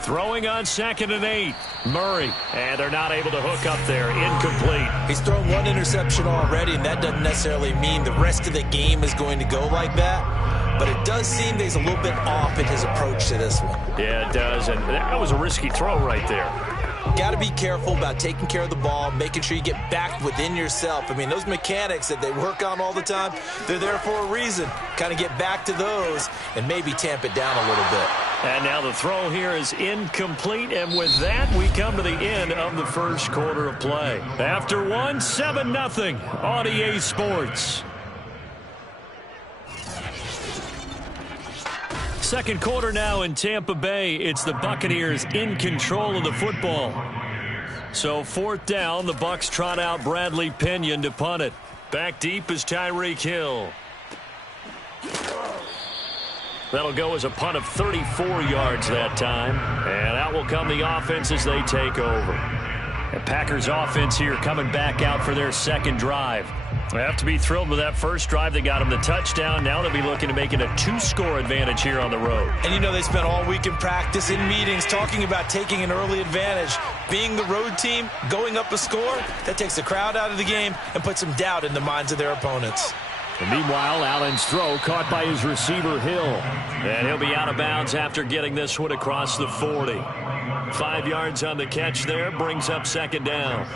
Throwing on 2nd and 8. Murray. And they're not able to hook up there. Incomplete. He's thrown one interception already, and that doesn't necessarily mean the rest of the game is going to go like that. But it does seem that he's a little bit off in his approach to this one. Yeah, it does. And that was a risky throw right there. Got to be careful about taking care of the ball, making sure you get back within yourself. I mean, those mechanics that they work on all the time, they're there for a reason. Kind of get back to those and maybe tamp it down a little bit. And now the throw here is incomplete. And with that, we come to the end of the first quarter of play. After one, 7-0 on EA Sports. Second quarter now in Tampa Bay. It's the Buccaneers in control of the football. So 4th down, the Bucs trot out Bradley Pinion to punt it. Back deep is Tyreek Hill. That'll go as a punt of 34 yards that time. And out will come the offense as they take over. The Packers offense here coming back out for their second drive. They have to be thrilled with that first drive. They got them the touchdown. Now they'll be looking to make it a 2-score advantage here on the road. And you know they spent all week in practice, in meetings, talking about taking an early advantage. Being the road team, going up a score, that takes the crowd out of the game and puts some doubt in the minds of their opponents. And meanwhile, Allen's throw caught by his receiver, Hill. And he'll be out of bounds after getting this one across the 40. 5 yards on the catch there, brings up 2nd down.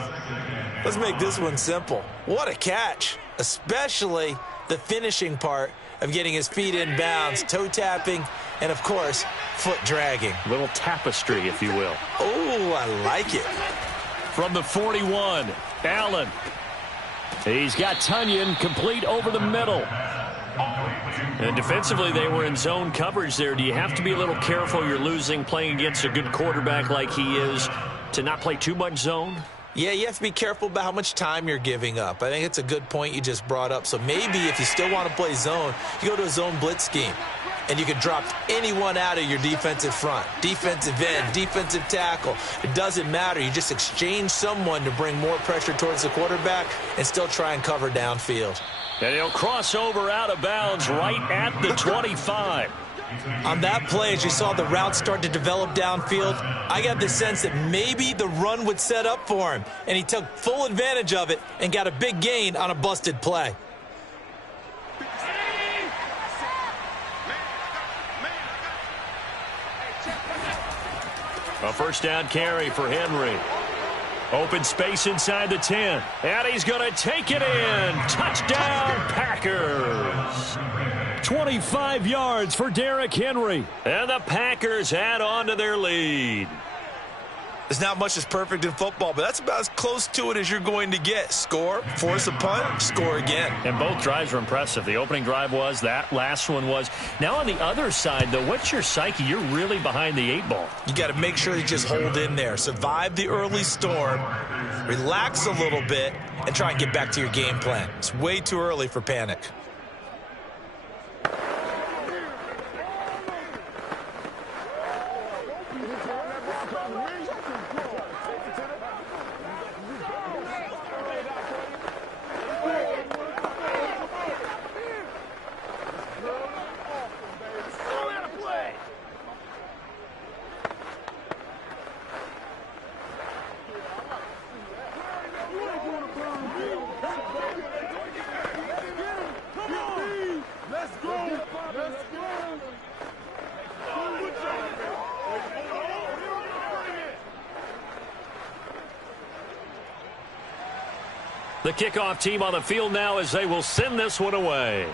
Let's make this one simple. What a catch, especially the finishing part of getting his feet in bounds, toe tapping, and, of course, foot dragging. Little tapestry, if you will. Oh, I like it. From the 41, Allen. He's got Tunyon complete over the middle. And defensively, they were in zone coverage there. Do you have to be a little careful? You're losing, playing against a good quarterback like he is, to not play too much zone? Yeah, you have to be careful about how much time you're giving up. I think it's a good point you just brought up. So maybe if you still want to play zone, you go to a zone blitz scheme. And you can drop anyone out of your defensive front. Defensive end, defensive tackle. It doesn't matter. You just exchange someone to bring more pressure towards the quarterback and still try and cover downfield. And he'll cross over out of bounds right at the 25. On that play, as you saw the route start to develop downfield, I got the sense that maybe the run would set up for him, and he took full advantage of it and got a big gain on a busted play. A first down carry for Henry. Open space inside the 10. And he's going to take it in. Touchdown, Packers. 25 yards for Derrick Henry. And the Packers add on to their lead. There's not much that's perfect in football, but that's about as close to it as you're going to get. Score, force a punt, score again. And both drives were impressive. The opening drive was, that last one was. Now on the other side, though, what's your psyche? You're really behind the 8 ball. You got to make sure you just hold in there. Survive the early storm, relax a little bit, and try and get back to your game plan. It's way too early for panic. The kickoff team on the field now as they will send this one away.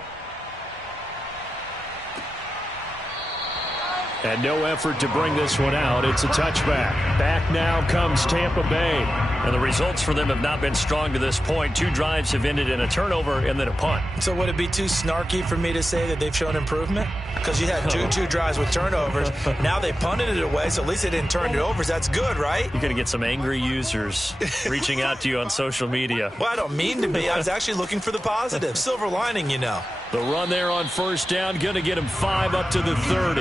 And no effort to bring this one out. It's a touchback. Back now comes Tampa Bay. And the results for them have not been strong to this point. 2 drives have ended in a turnover and then a punt. So would it be too snarky for me to say that they've shown improvement? Because you had two drives with turnovers. Now they punted it away, so at least they didn't turn it over. So that's good, right? You're going to get some angry users reaching out to you on social media. Well, I don't mean to be. I was actually looking for the positive. Silver lining, you know. The run there on first down, going to get him 5 up to the 30.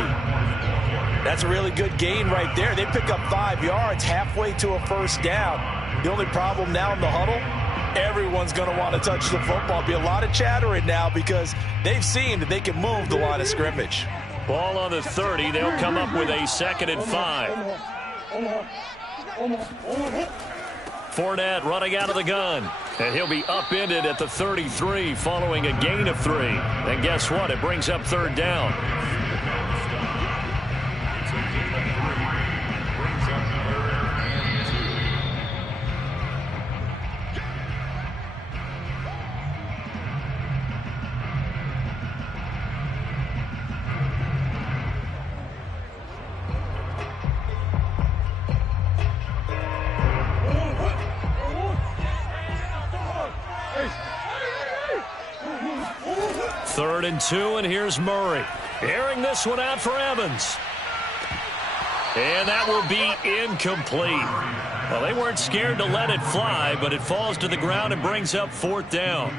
That's a really good gain right there. They pick up 5 yards halfway to a first down. The only problem now in the huddle, everyone's going to want to touch the football. Be a lot of chattering now because they've seen that they can move the line of scrimmage. Ball on the 30. They'll come up with a 2nd and 5. Fournette running out of the gun. And he'll be upended at the 33 following a gain of 3. And guess what? It brings up 3rd down. Third and 2, and here's Murray. Airing this one out for Evans. And that will be incomplete. Well, they weren't scared to let it fly, but it falls to the ground and brings up 4th down.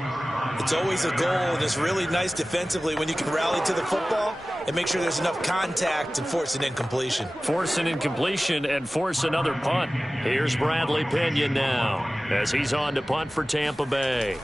It's always a goal, and it's really nice defensively when you can rally to the football and make sure there's enough contact to force an incompletion. Force an incompletion and force another punt. Here's Bradley Pinion now as he's on to punt for Tampa Bay.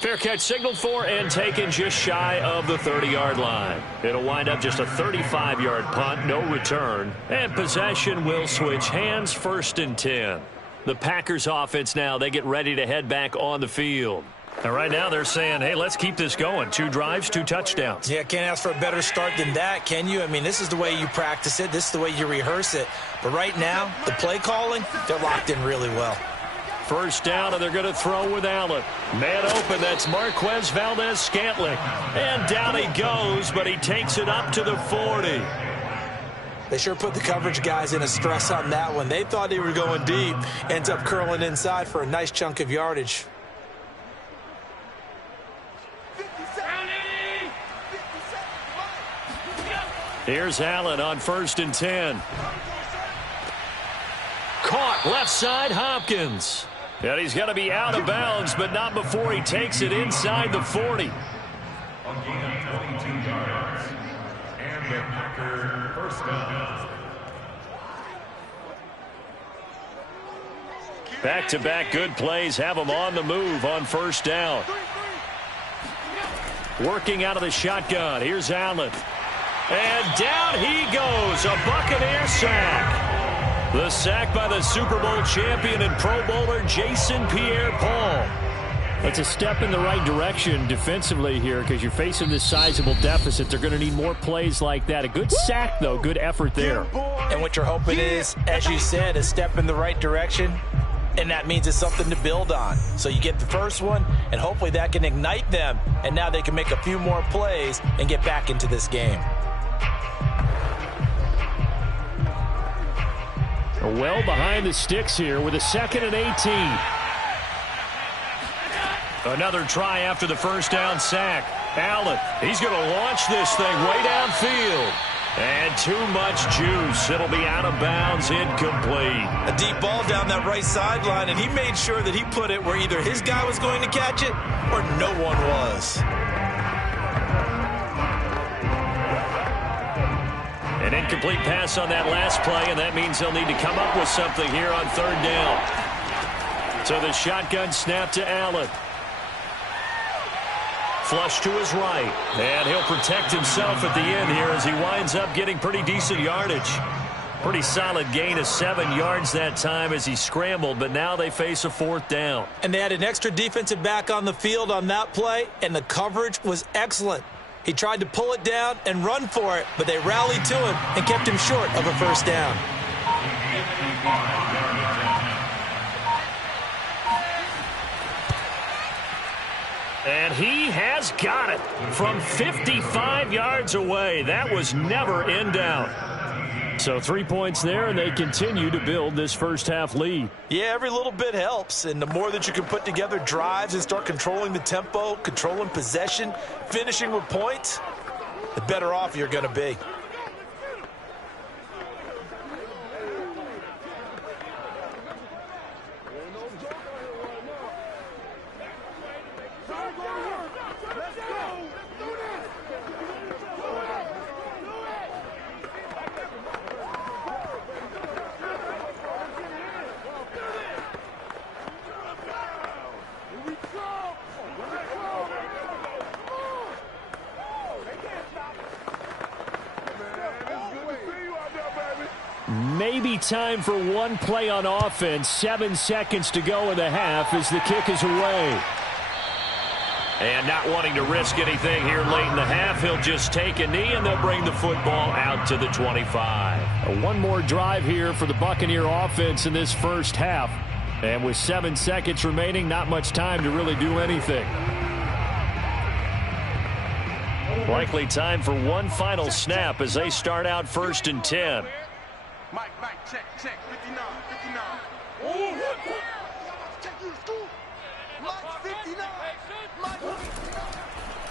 Fair catch signaled for and taken just shy of the 30-yard line. It'll wind up just a 35-yard punt, no return. And possession will switch hands, 1st and 10. The Packers offense now, they get ready to head back on the field. And right now they're saying, hey, let's keep this going. 2 drives, 2 touchdowns. Yeah, can't ask for a better start than that, can you? I mean, this is the way you practice it. This is the way you rehearse it. But right now, the play calling, they're locked in really well. First down, and they're going to throw with Allen. Man open, that's Marquez Valdes-Scantling. And down he goes, but he takes it up to the 40. They sure put the coverage guys in a stress on that one. They thought they were going deep. Ends up curling inside for a nice chunk of yardage. Here's Allen on 1st and 10. Caught left side, Hopkins. And he's going to be out of bounds, but not before he takes it inside the 40. A gain of 22 yards. And the Packer first down. Back-to-back good plays have him on the move on first down. working out of the shotgun. Here's Allen. And down he goes. A Buccaneer sack. The sack by the Super Bowl champion and Pro Bowler Jason Pierre-Paul. It's a step in the right direction defensively here because you're facing this sizable deficit. They're going to need more plays like that. A good sack, though. Good effort there. And what you're hoping is, as you said, a step in the right direction. And that means it's something to build on. So you get the first one, and hopefully that can ignite them. And now they can make a few more plays and get back into this game. Well behind the sticks here with a 2nd and 18. Another try after the first down sack. Allen, he's going to launch this thing way downfield. And too much juice. It'll be out of bounds, incomplete. A deep ball down that right sideline, and he made sure that he put it where either his guy was going to catch it or no one was. An incomplete pass on that last play, and that means they'll need to come up with something here on 3rd down. So the shotgun snap to Allen. Flush to his right, and he'll protect himself at the end here as he winds up getting pretty decent yardage. Pretty solid gain of 7 yards that time as he scrambled, but now they face a 4th down. And they had an extra defensive back on the field on that play, and the coverage was excellent. He tried to pull it down and run for it, but they rallied to him and kept him short of a 1st down. And he has got it from 55 yards away. That was never in doubt. So 3 points there, and they continue to build this first-half lead. Yeah, every little bit helps, and the more that you can put together drives and start controlling the tempo, controlling possession, finishing with points, the better off you're going to be. Maybe time for one play on offense. 7 seconds to go in the half as the kick is away. And not wanting to risk anything here late in the half, he'll just take a knee, and they'll bring the football out to the 25. One more drive here for the Buccaneer offense in this first half. And with 7 seconds remaining, not much time to really do anything. Likely time for one final snap as they start out 1st and 10. Mike, check, 59.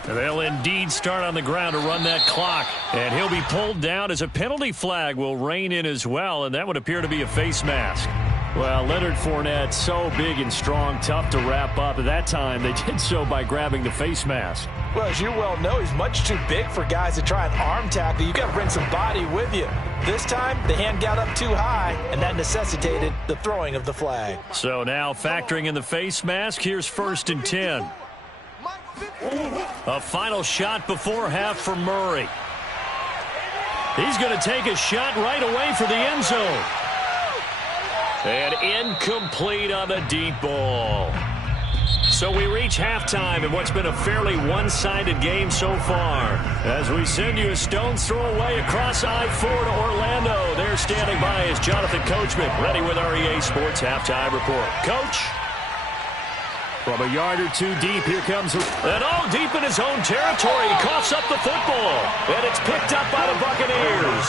They'll indeed start on the ground to run that clock. And he'll be pulled down as a penalty flag will rein in as well, and that would appear to be a face mask. Well, Leonard Fournette, so big and strong, tough to wrap up. At that time, they did so by grabbing the face mask. Well, as you well know, he's much too big for guys to try and arm tackle. You've got to bring some body with you. This time, the hand got up too high, and that necessitated the throwing of the flag. So now, factoring in the face mask, here's 1st and 10. A final shot before half for Murray. He's going to take a shot right away for the end zone. And incomplete on the deep ball. So we reach halftime in what's been a fairly one-sided game so far. As we send you a stone's throw away across I-4 to Orlando. There standing by is Jonathan Coachman, ready with our EA Sports Halftime Report. Coach? From a yard or two deep, here comes... And all deep in his own territory, he coughs up the football. And it's picked up by the Buccaneers.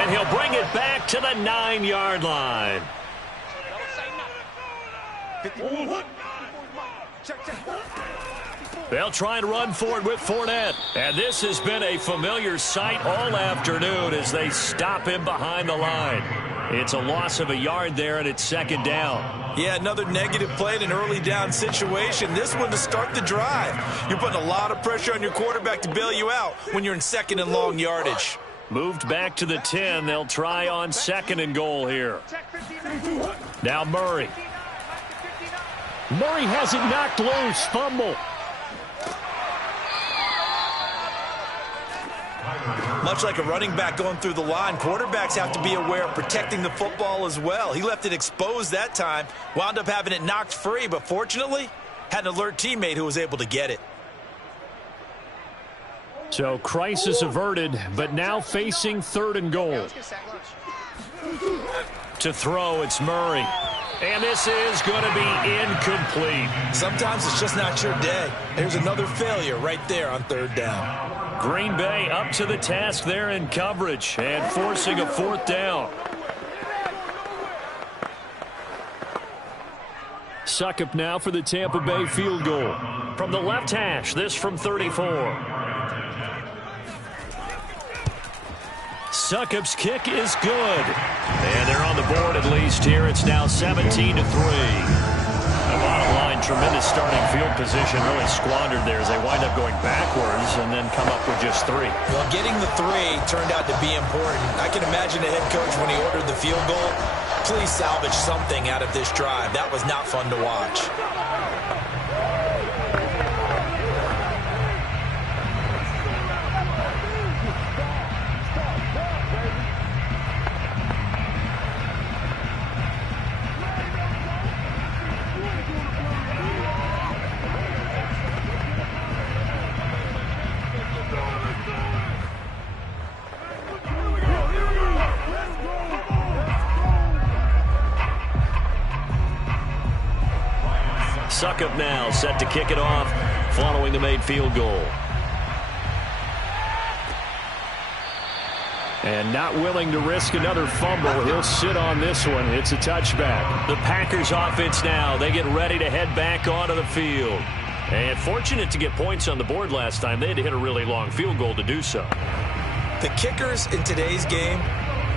And he'll bring it back to the 9-yard line. They'll try and run forward with Fournette. And this has been a familiar sight all afternoon as they stop him behind the line. It's a loss of a yard there, and it's 2nd down. Yeah, another negative play in an early down situation. This one to start the drive. You're putting a lot of pressure on your quarterback to bail you out when you're in 2nd and long yardage. Moved back to the 10. They'll try on 2nd and goal here. Now Murray. Murray has it knocked loose. Fumble. much like a running back going through the line, quarterbacks have to be aware of protecting the football as well. He left it exposed that time, wound up having it knocked free, but fortunately, had an alert teammate who was able to get it. So crisis averted, but now facing 3rd and goal. To throw, it's Murray. And this is going to be incomplete. Sometimes it's just not your day. There's another failure right there on 3rd down. Green Bay up to the task there in coverage and forcing a 4th down. Succop now for the Tampa Bay field goal. From the left hash, this from 34. Succop's kick is good. And they're on the board at least here. It's now 17-3. The bottom line, tremendous starting field position, really squandered there as they wind up going backwards and then come up with just 3. Well, getting the 3 turned out to be important. I can imagine the head coach when he ordered the field goal, please salvage something out of this drive. That was not fun to watch. Succop now set to kick it off following the made field goal. And not willing to risk another fumble. He'll sit on this one. It's a touchback. The Packers offense now. They get ready to head back onto the field. And fortunate to get points on the board last time. They had to hit a really long field goal to do so. The kickers in today's game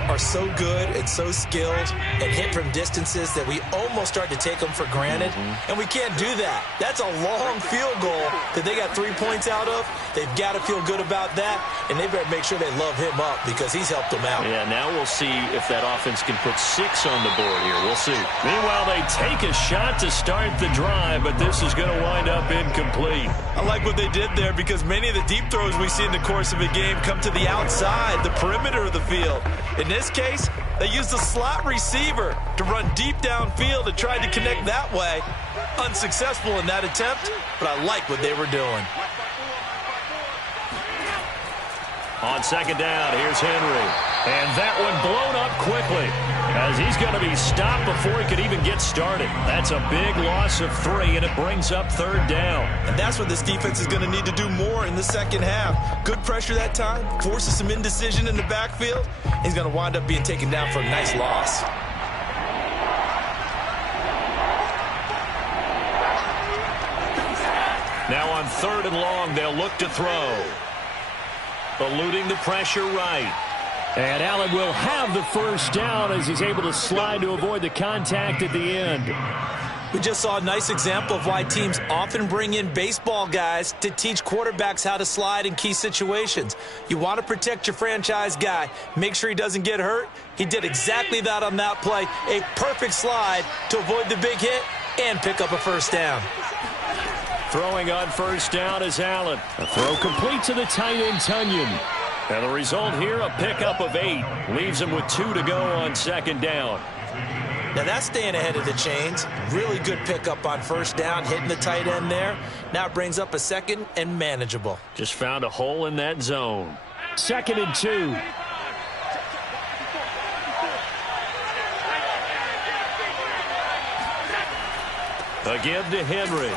are so good and so skilled and hit from distances that we almost start to take them for granted. And we can't do that. That's a long field goal that they got 3 points out of. They've got to feel good about that, and they better make sure they love him up because he's helped them out. Yeah, now we'll see if that offense can put 6 on the board here. We'll see. Meanwhile, they take a shot to start the drive, but this is going to wind up incomplete. I like what they did there because many of the deep throws we see in the course of a game come to the outside, the perimeter of the field. In this case, they used a slot receiver to run deep downfield and tried to connect that way. Unsuccessful in that attempt, but I like what they were doing. On 2nd down, here's Henry. And that one blown up quickly as he's going to be stopped before he could even get started. That's a big loss of 3, and it brings up 3rd down. And that's what this defense is going to need to do more in the second half. Good pressure that time, forces some indecision in the backfield. He's going to wind up being taken down for a nice loss. Now on 3rd and long, they'll look to throw. Eluding the pressure right. And Allen will have the 1st down as he's able to slide to avoid the contact at the end. We just saw a nice example of why teams often bring in baseball guys to teach quarterbacks how to slide in key situations. You want to protect your franchise guy. Make sure he doesn't get hurt. He did exactly that on that play. A perfect slide to avoid the big hit and pick up a 1st down. Throwing on 1st down is Allen. A throw complete to the tight end, Tunyon. And the result here, a pickup of 8. Leaves him with 2 to go on 2nd down. Now that's staying ahead of the chains. Really good pickup on 1st down, hitting the tight end there. Now it brings up a 2nd and manageable. Just found a hole in that zone. 2nd and 2. Again to Henry.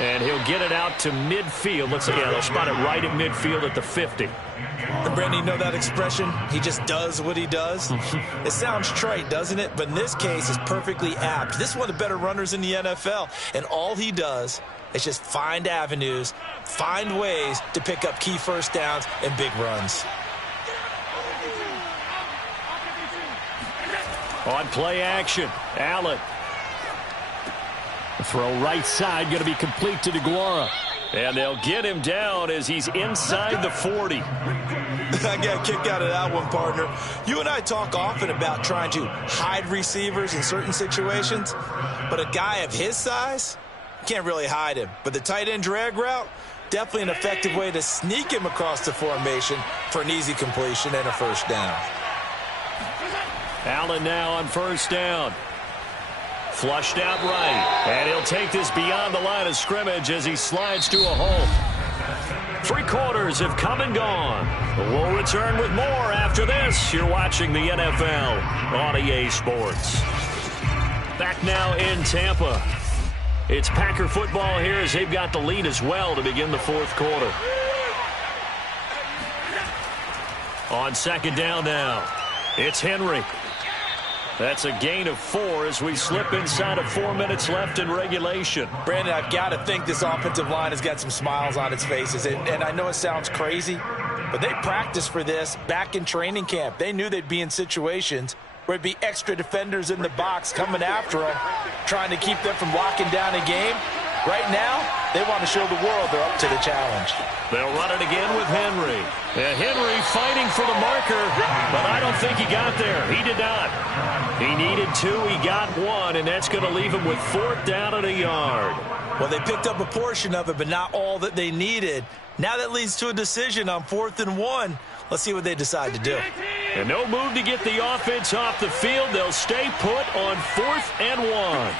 And he'll get it out to midfield. Let's see, yeah, they'll spot it right at midfield at the 50. And Brandon, you know that expression? He just does what he does. It sounds trite, doesn't it? But in this case, it's perfectly apt. This is one of the better runners in the NFL. And all he does is just find avenues, find ways to pick up key 1st downs and big runs. On play action, Allen. The throw right side going to be complete to DeGuara. And they'll get him down as he's inside the 40. I got a kick out of that one, partner. You and I talk often about trying to hide receivers in certain situations, but a guy of his size can't really hide him. But the tight end drag route, Definitely an effective way to sneak him across the formation for an easy completion and a first down. Allen now on first down. Flushed out right. And he'll take this beyond the line of scrimmage as he slides to a hole. 3 quarters have come and gone. We'll return with more after this. You're watching the NFL on EA Sports. Back now in Tampa. It's Packer football here as they've got the lead as well to begin the 4th quarter. On second down now, it's Henry. That's a gain of 4 as we slip inside of 4 minutes left in regulation. Brandon, I've got to think this offensive line has got some smiles on its faces. And I know it sounds crazy, but they practiced for this back in training camp. They knew they'd be in situations where it'd be extra defenders in the box coming after them, trying to keep them from locking down a game. Right now, they want to show the world they're up to the challenge. They'll run it again with Henry. Henry fighting for the marker, but I don't think he got there. He did not. He needed 2. He got 1, and that's going to leave him with 4th down and a yard. Well, they picked up a portion of it, but not all that they needed. Now that leads to a decision on 4th and 1. Let's see what they decide to do. And no move to get the offense off the field. They'll stay put on 4th and 1.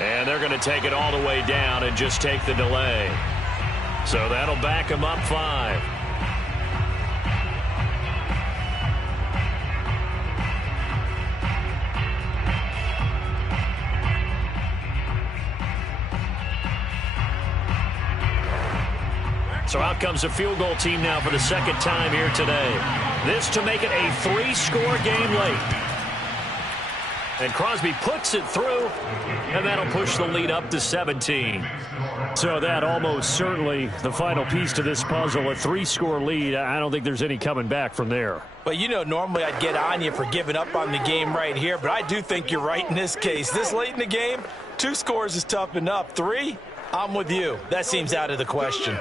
And they're going to take it all the way down and just take the delay. So that'll back them up 5. So out comes a field goal team now for the 2nd time here today. This to make it a 3-score game late. And Crosby puts it through, and that'll push the lead up to 17. So that almost certainly the final piece to this puzzle, a 3-score lead. I don't think there's any coming back from there. Well, you know, normally I'd get on you for giving up on the game right here, but I do think you're right in this case. This late in the game, 2 scores is tough enough. 3, I'm with you. That seems out of the question.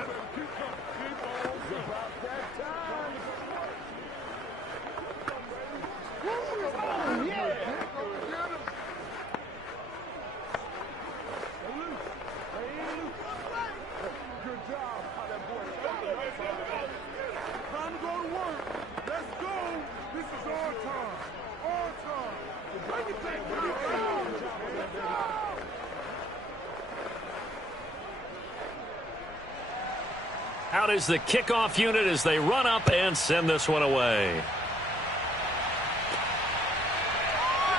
Out is the kickoff unit as they run up and send this one away.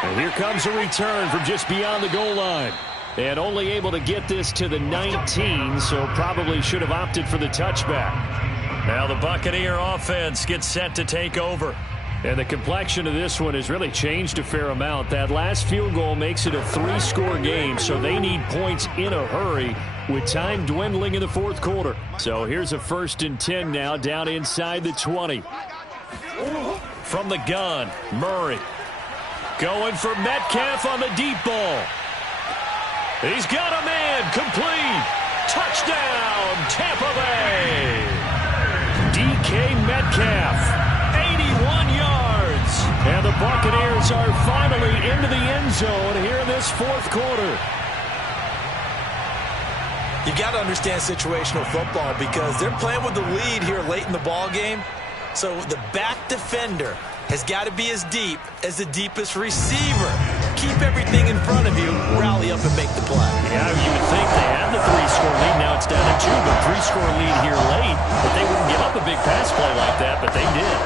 And here comes a return from just beyond the goal line. And only able to get this to the 19, so probably should have opted for the touchback. Now the Buccaneer offense gets set to take over. And the complexion of this one has really changed a fair amount. That last field goal makes it a 3-score game, so they need points in a hurry with time dwindling in the 4th quarter. So here's a 1st and 10 now down inside the 20. From the gun, Murray. Going for Metcalf on the deep ball. He's got a man, complete. Touchdown, Tampa Bay. DK Metcalf, 81 yards. And the Buccaneers are finally into the end zone here in this 4th quarter. You got to understand situational football because they're playing with the lead here late in the ball game. So the back defender has got to be as deep as the deepest receiver. Keep everything in front of you, rally up and make the play. Yeah, you would think they had the 3-score lead. Now it's down to 2, but 3-score lead here late. But they wouldn't give up a big pass play like that, but they did.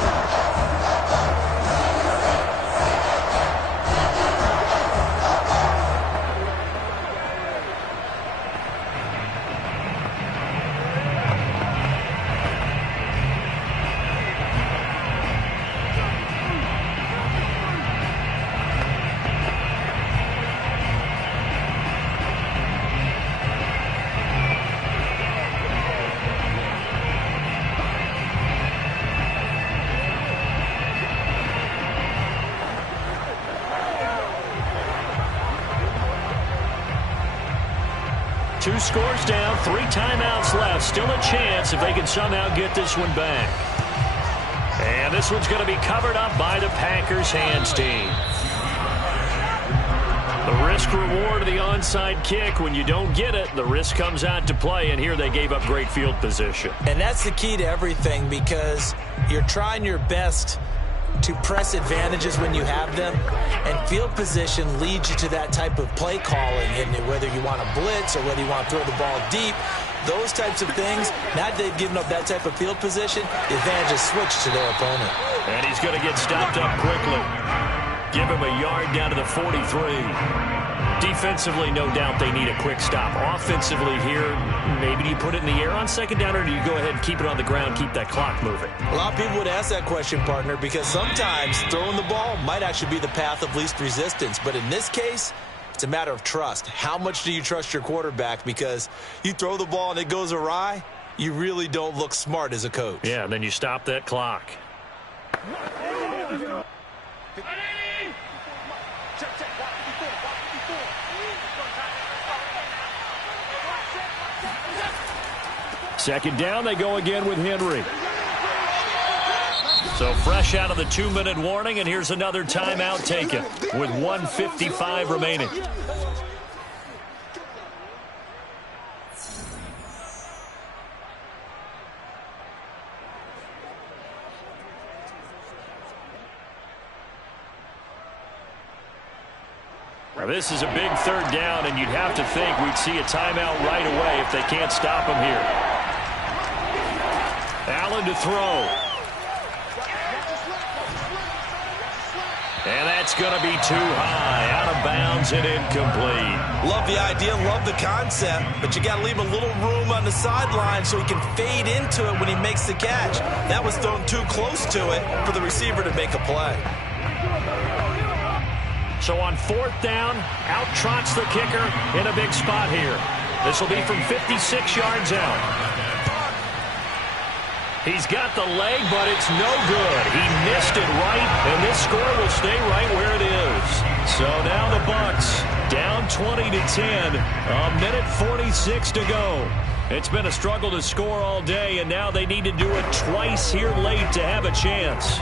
Two scores down, 3 timeouts left. Still a chance if they can somehow get this one back. And this one's going to be covered up by the Packers hands team. The risk-reward of the onside kick, when you don't get it, the risk comes out to play, and here they gave up great field position. And that's the key to everything, because you're trying your best to press advantages when you have them, and field position leads you to that type of play calling, and whether you want to blitz or whether you want to throw the ball deep, those types of things, now that they've given up that type of field position, the advantage is switched to their opponent. And he's going to get stopped up quickly. Give him a yard down to the 43. Defensively, no doubt they need a quick stop. Offensively here, maybe do you put it in the air on second down, or do you go ahead and keep it on the ground, keep that clock moving? A lot of people would ask that question, partner, because sometimes throwing the ball might actually be the path of least resistance. But in this case, it's a matter of trust. How much do you trust your quarterback? Because you throw the ball and it goes awry, you really don't look smart as a coach. Yeah, and then you stop that clock. Second down, they go again with Henry. So fresh out of the 2-minute warning, and here's another timeout taken with 1:55 remaining. Now this is a big third down, and you'd have to think we'd see a timeout right away if they can't stop him here. Allen to throw. And that's going to be too high, out of bounds and incomplete. Love the idea, love the concept, but you got to leave a little room on the sideline so he can fade into it when he makes the catch. That was thrown too close to it for the receiver to make a play. So on fourth down, out trots the kicker in a big spot here. This will be from 56 yards out. He's got the leg, but it's no good. He missed it right, and this score will stay right where it is. So now the Bucs down 20-10, a minute 46 to go. It's been a struggle to score all day, and now they need to do it twice here late to have a chance.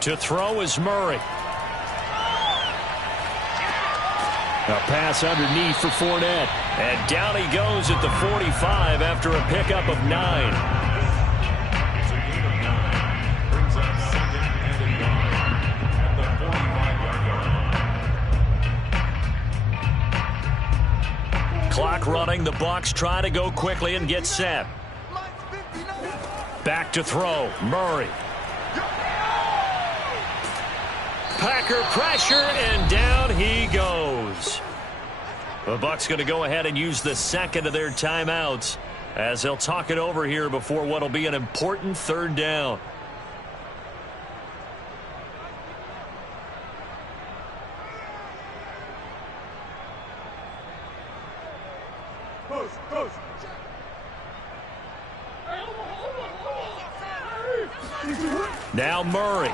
To throw is Murray. A pass underneath for Fournette. And down he goes at the 45 after a pickup of 9. It's a gain of 9. Brings up second and a yard at the 45-yard line. Clock running. The Bucs try to go quickly and get set. Back to throw. Murray. Packer pressure, and down he goes. The Bucs going to go ahead and use the second of their timeouts as they'll talk it over here before what will be an important third down. Now Murray.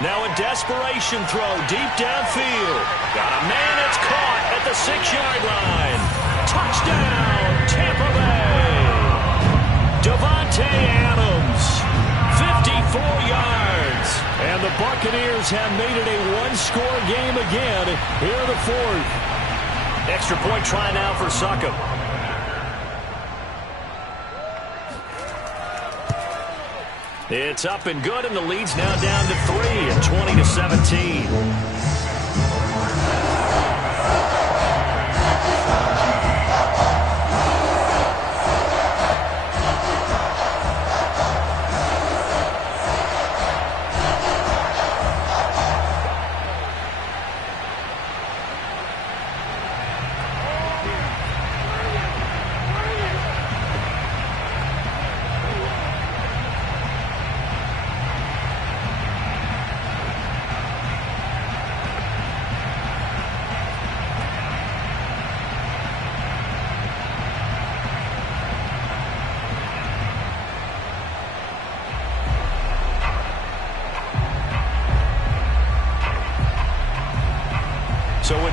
Now a desperation throw deep downfield. Got a man that's caught at the 6-yard line. Touchdown, Tampa Bay. Davante Adams, 54 yards. And the Buccaneers have made it a one-score game again here in the fourth. Extra point try now for Succop. It's up and good, and the lead's now down to 3 at 20-17.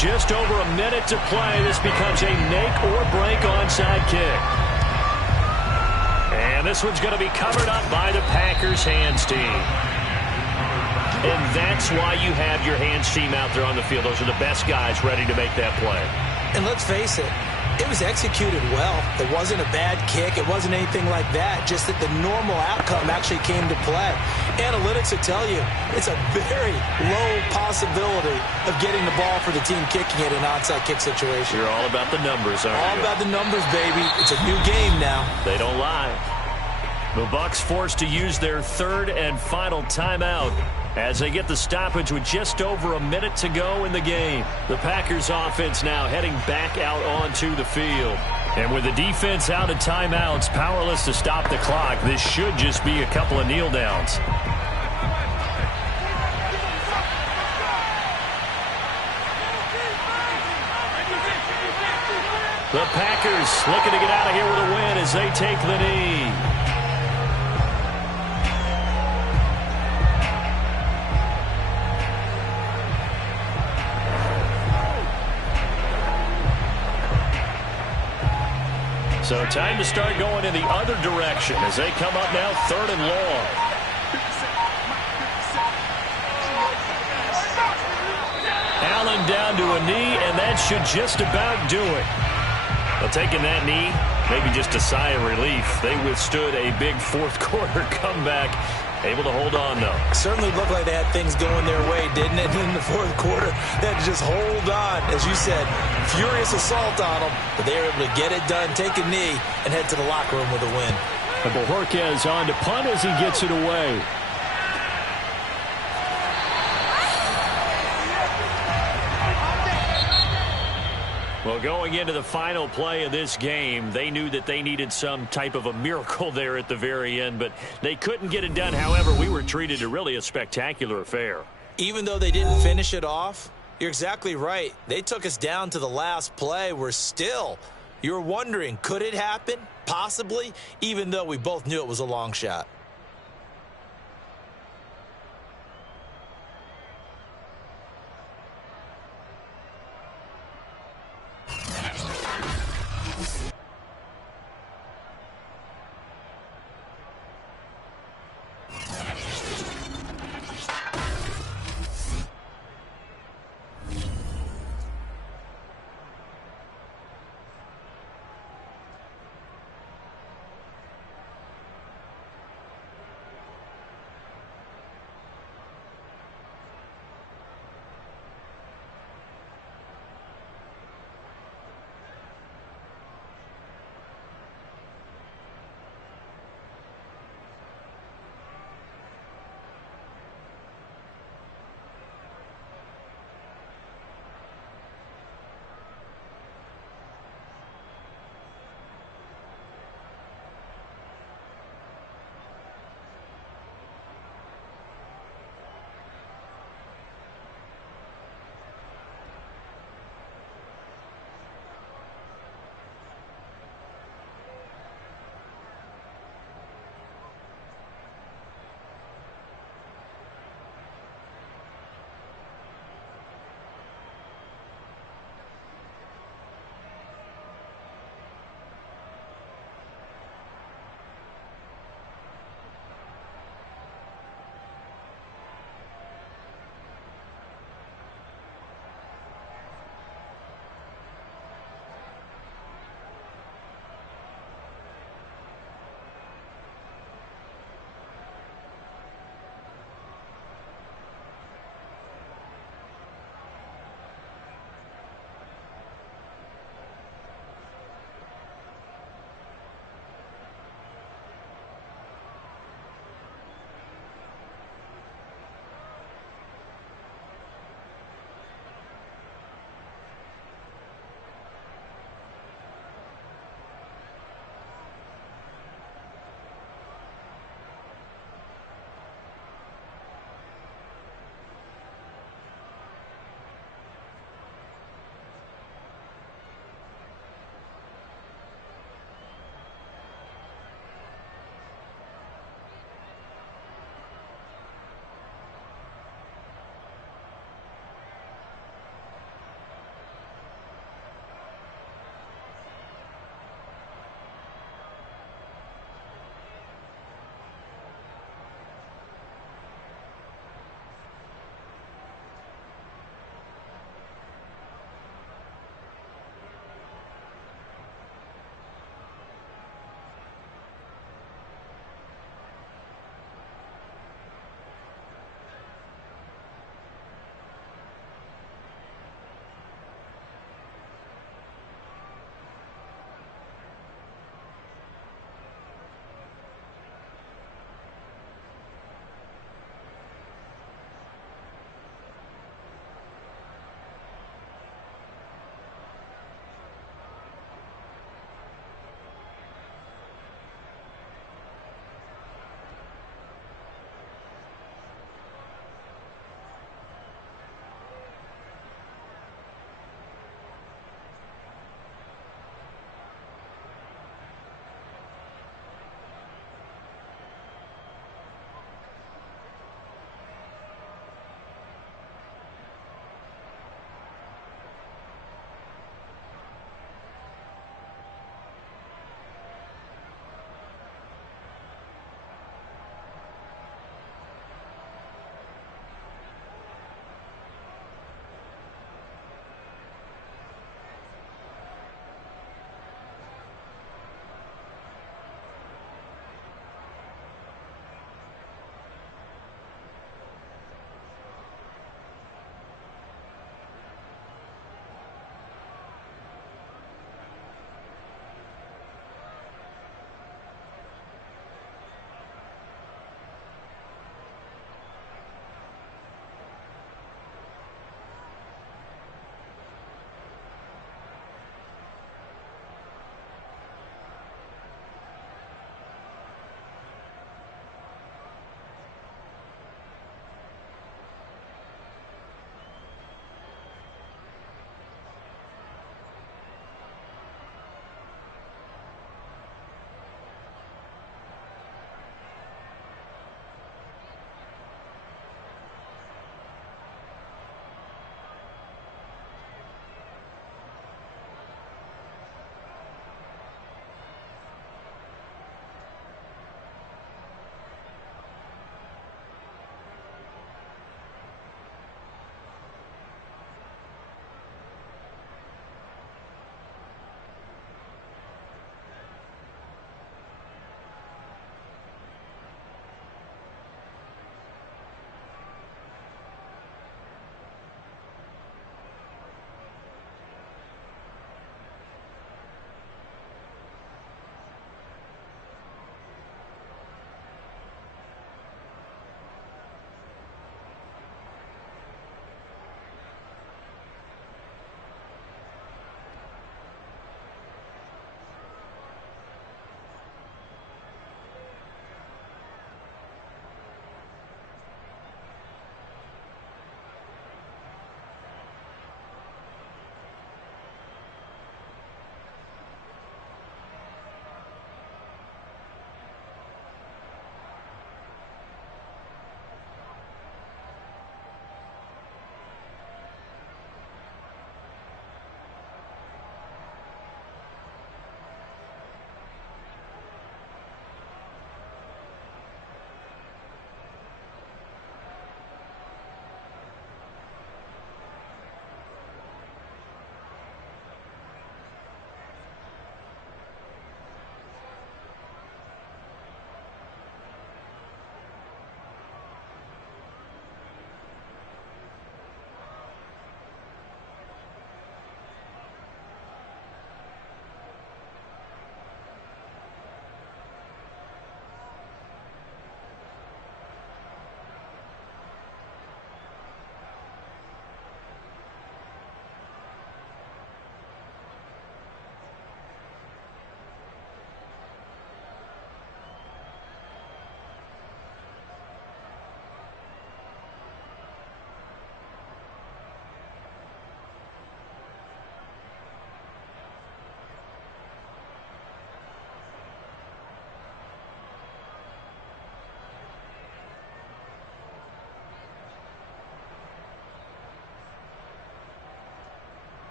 just over a minute to play, this becomes a make or break onside kick. And this one's going to be covered up by the Packers hands team. And that's why you have your hands team out there on the field. Those are the best guys ready to make that play. And let's face it, it was executed well. It wasn't a bad kick. It wasn't anything like that. Just that the normal outcome actually came to play. Analytics will tell you it's a very low possibility of getting the ball for the team kicking it in an onside kick situation. You're all about the numbers, aren't you? All about the numbers, baby. It's a new game now. They don't lie. The Bucs forced to use their third and final timeout as they get the stoppage with just over a minute to go in the game. The Packers offense now heading back out onto the field. And with the defense out of timeouts, powerless to stop the clock, this should just be a couple of kneel downs. The Packers looking to get out of here with a win as they take the knee. So time to start going in the other direction as they come up now 3rd and long. Allen down to a knee, and that should just about do it. Well, taking that knee, maybe just a sigh of relief. They withstood a big fourth quarter comeback. Able to hold on, though. Certainly looked like they had things going their way, didn't it? In the fourth quarter, they had to just hold on. As you said, furious assault on them, but they were able to get it done, take a knee, and head to the locker room with a win. And Bojorquez on to punt as he gets it away. Well, going into the final play of this game, they knew that they needed some type of a miracle there at the very end, but they couldn't get it done. However, we were treated to really a spectacular affair. Even though they didn't finish it off, you're exactly right. They took us down to the last play. We're still, you're wondering, could it happen? Possibly, even though we both knew it was a long shot.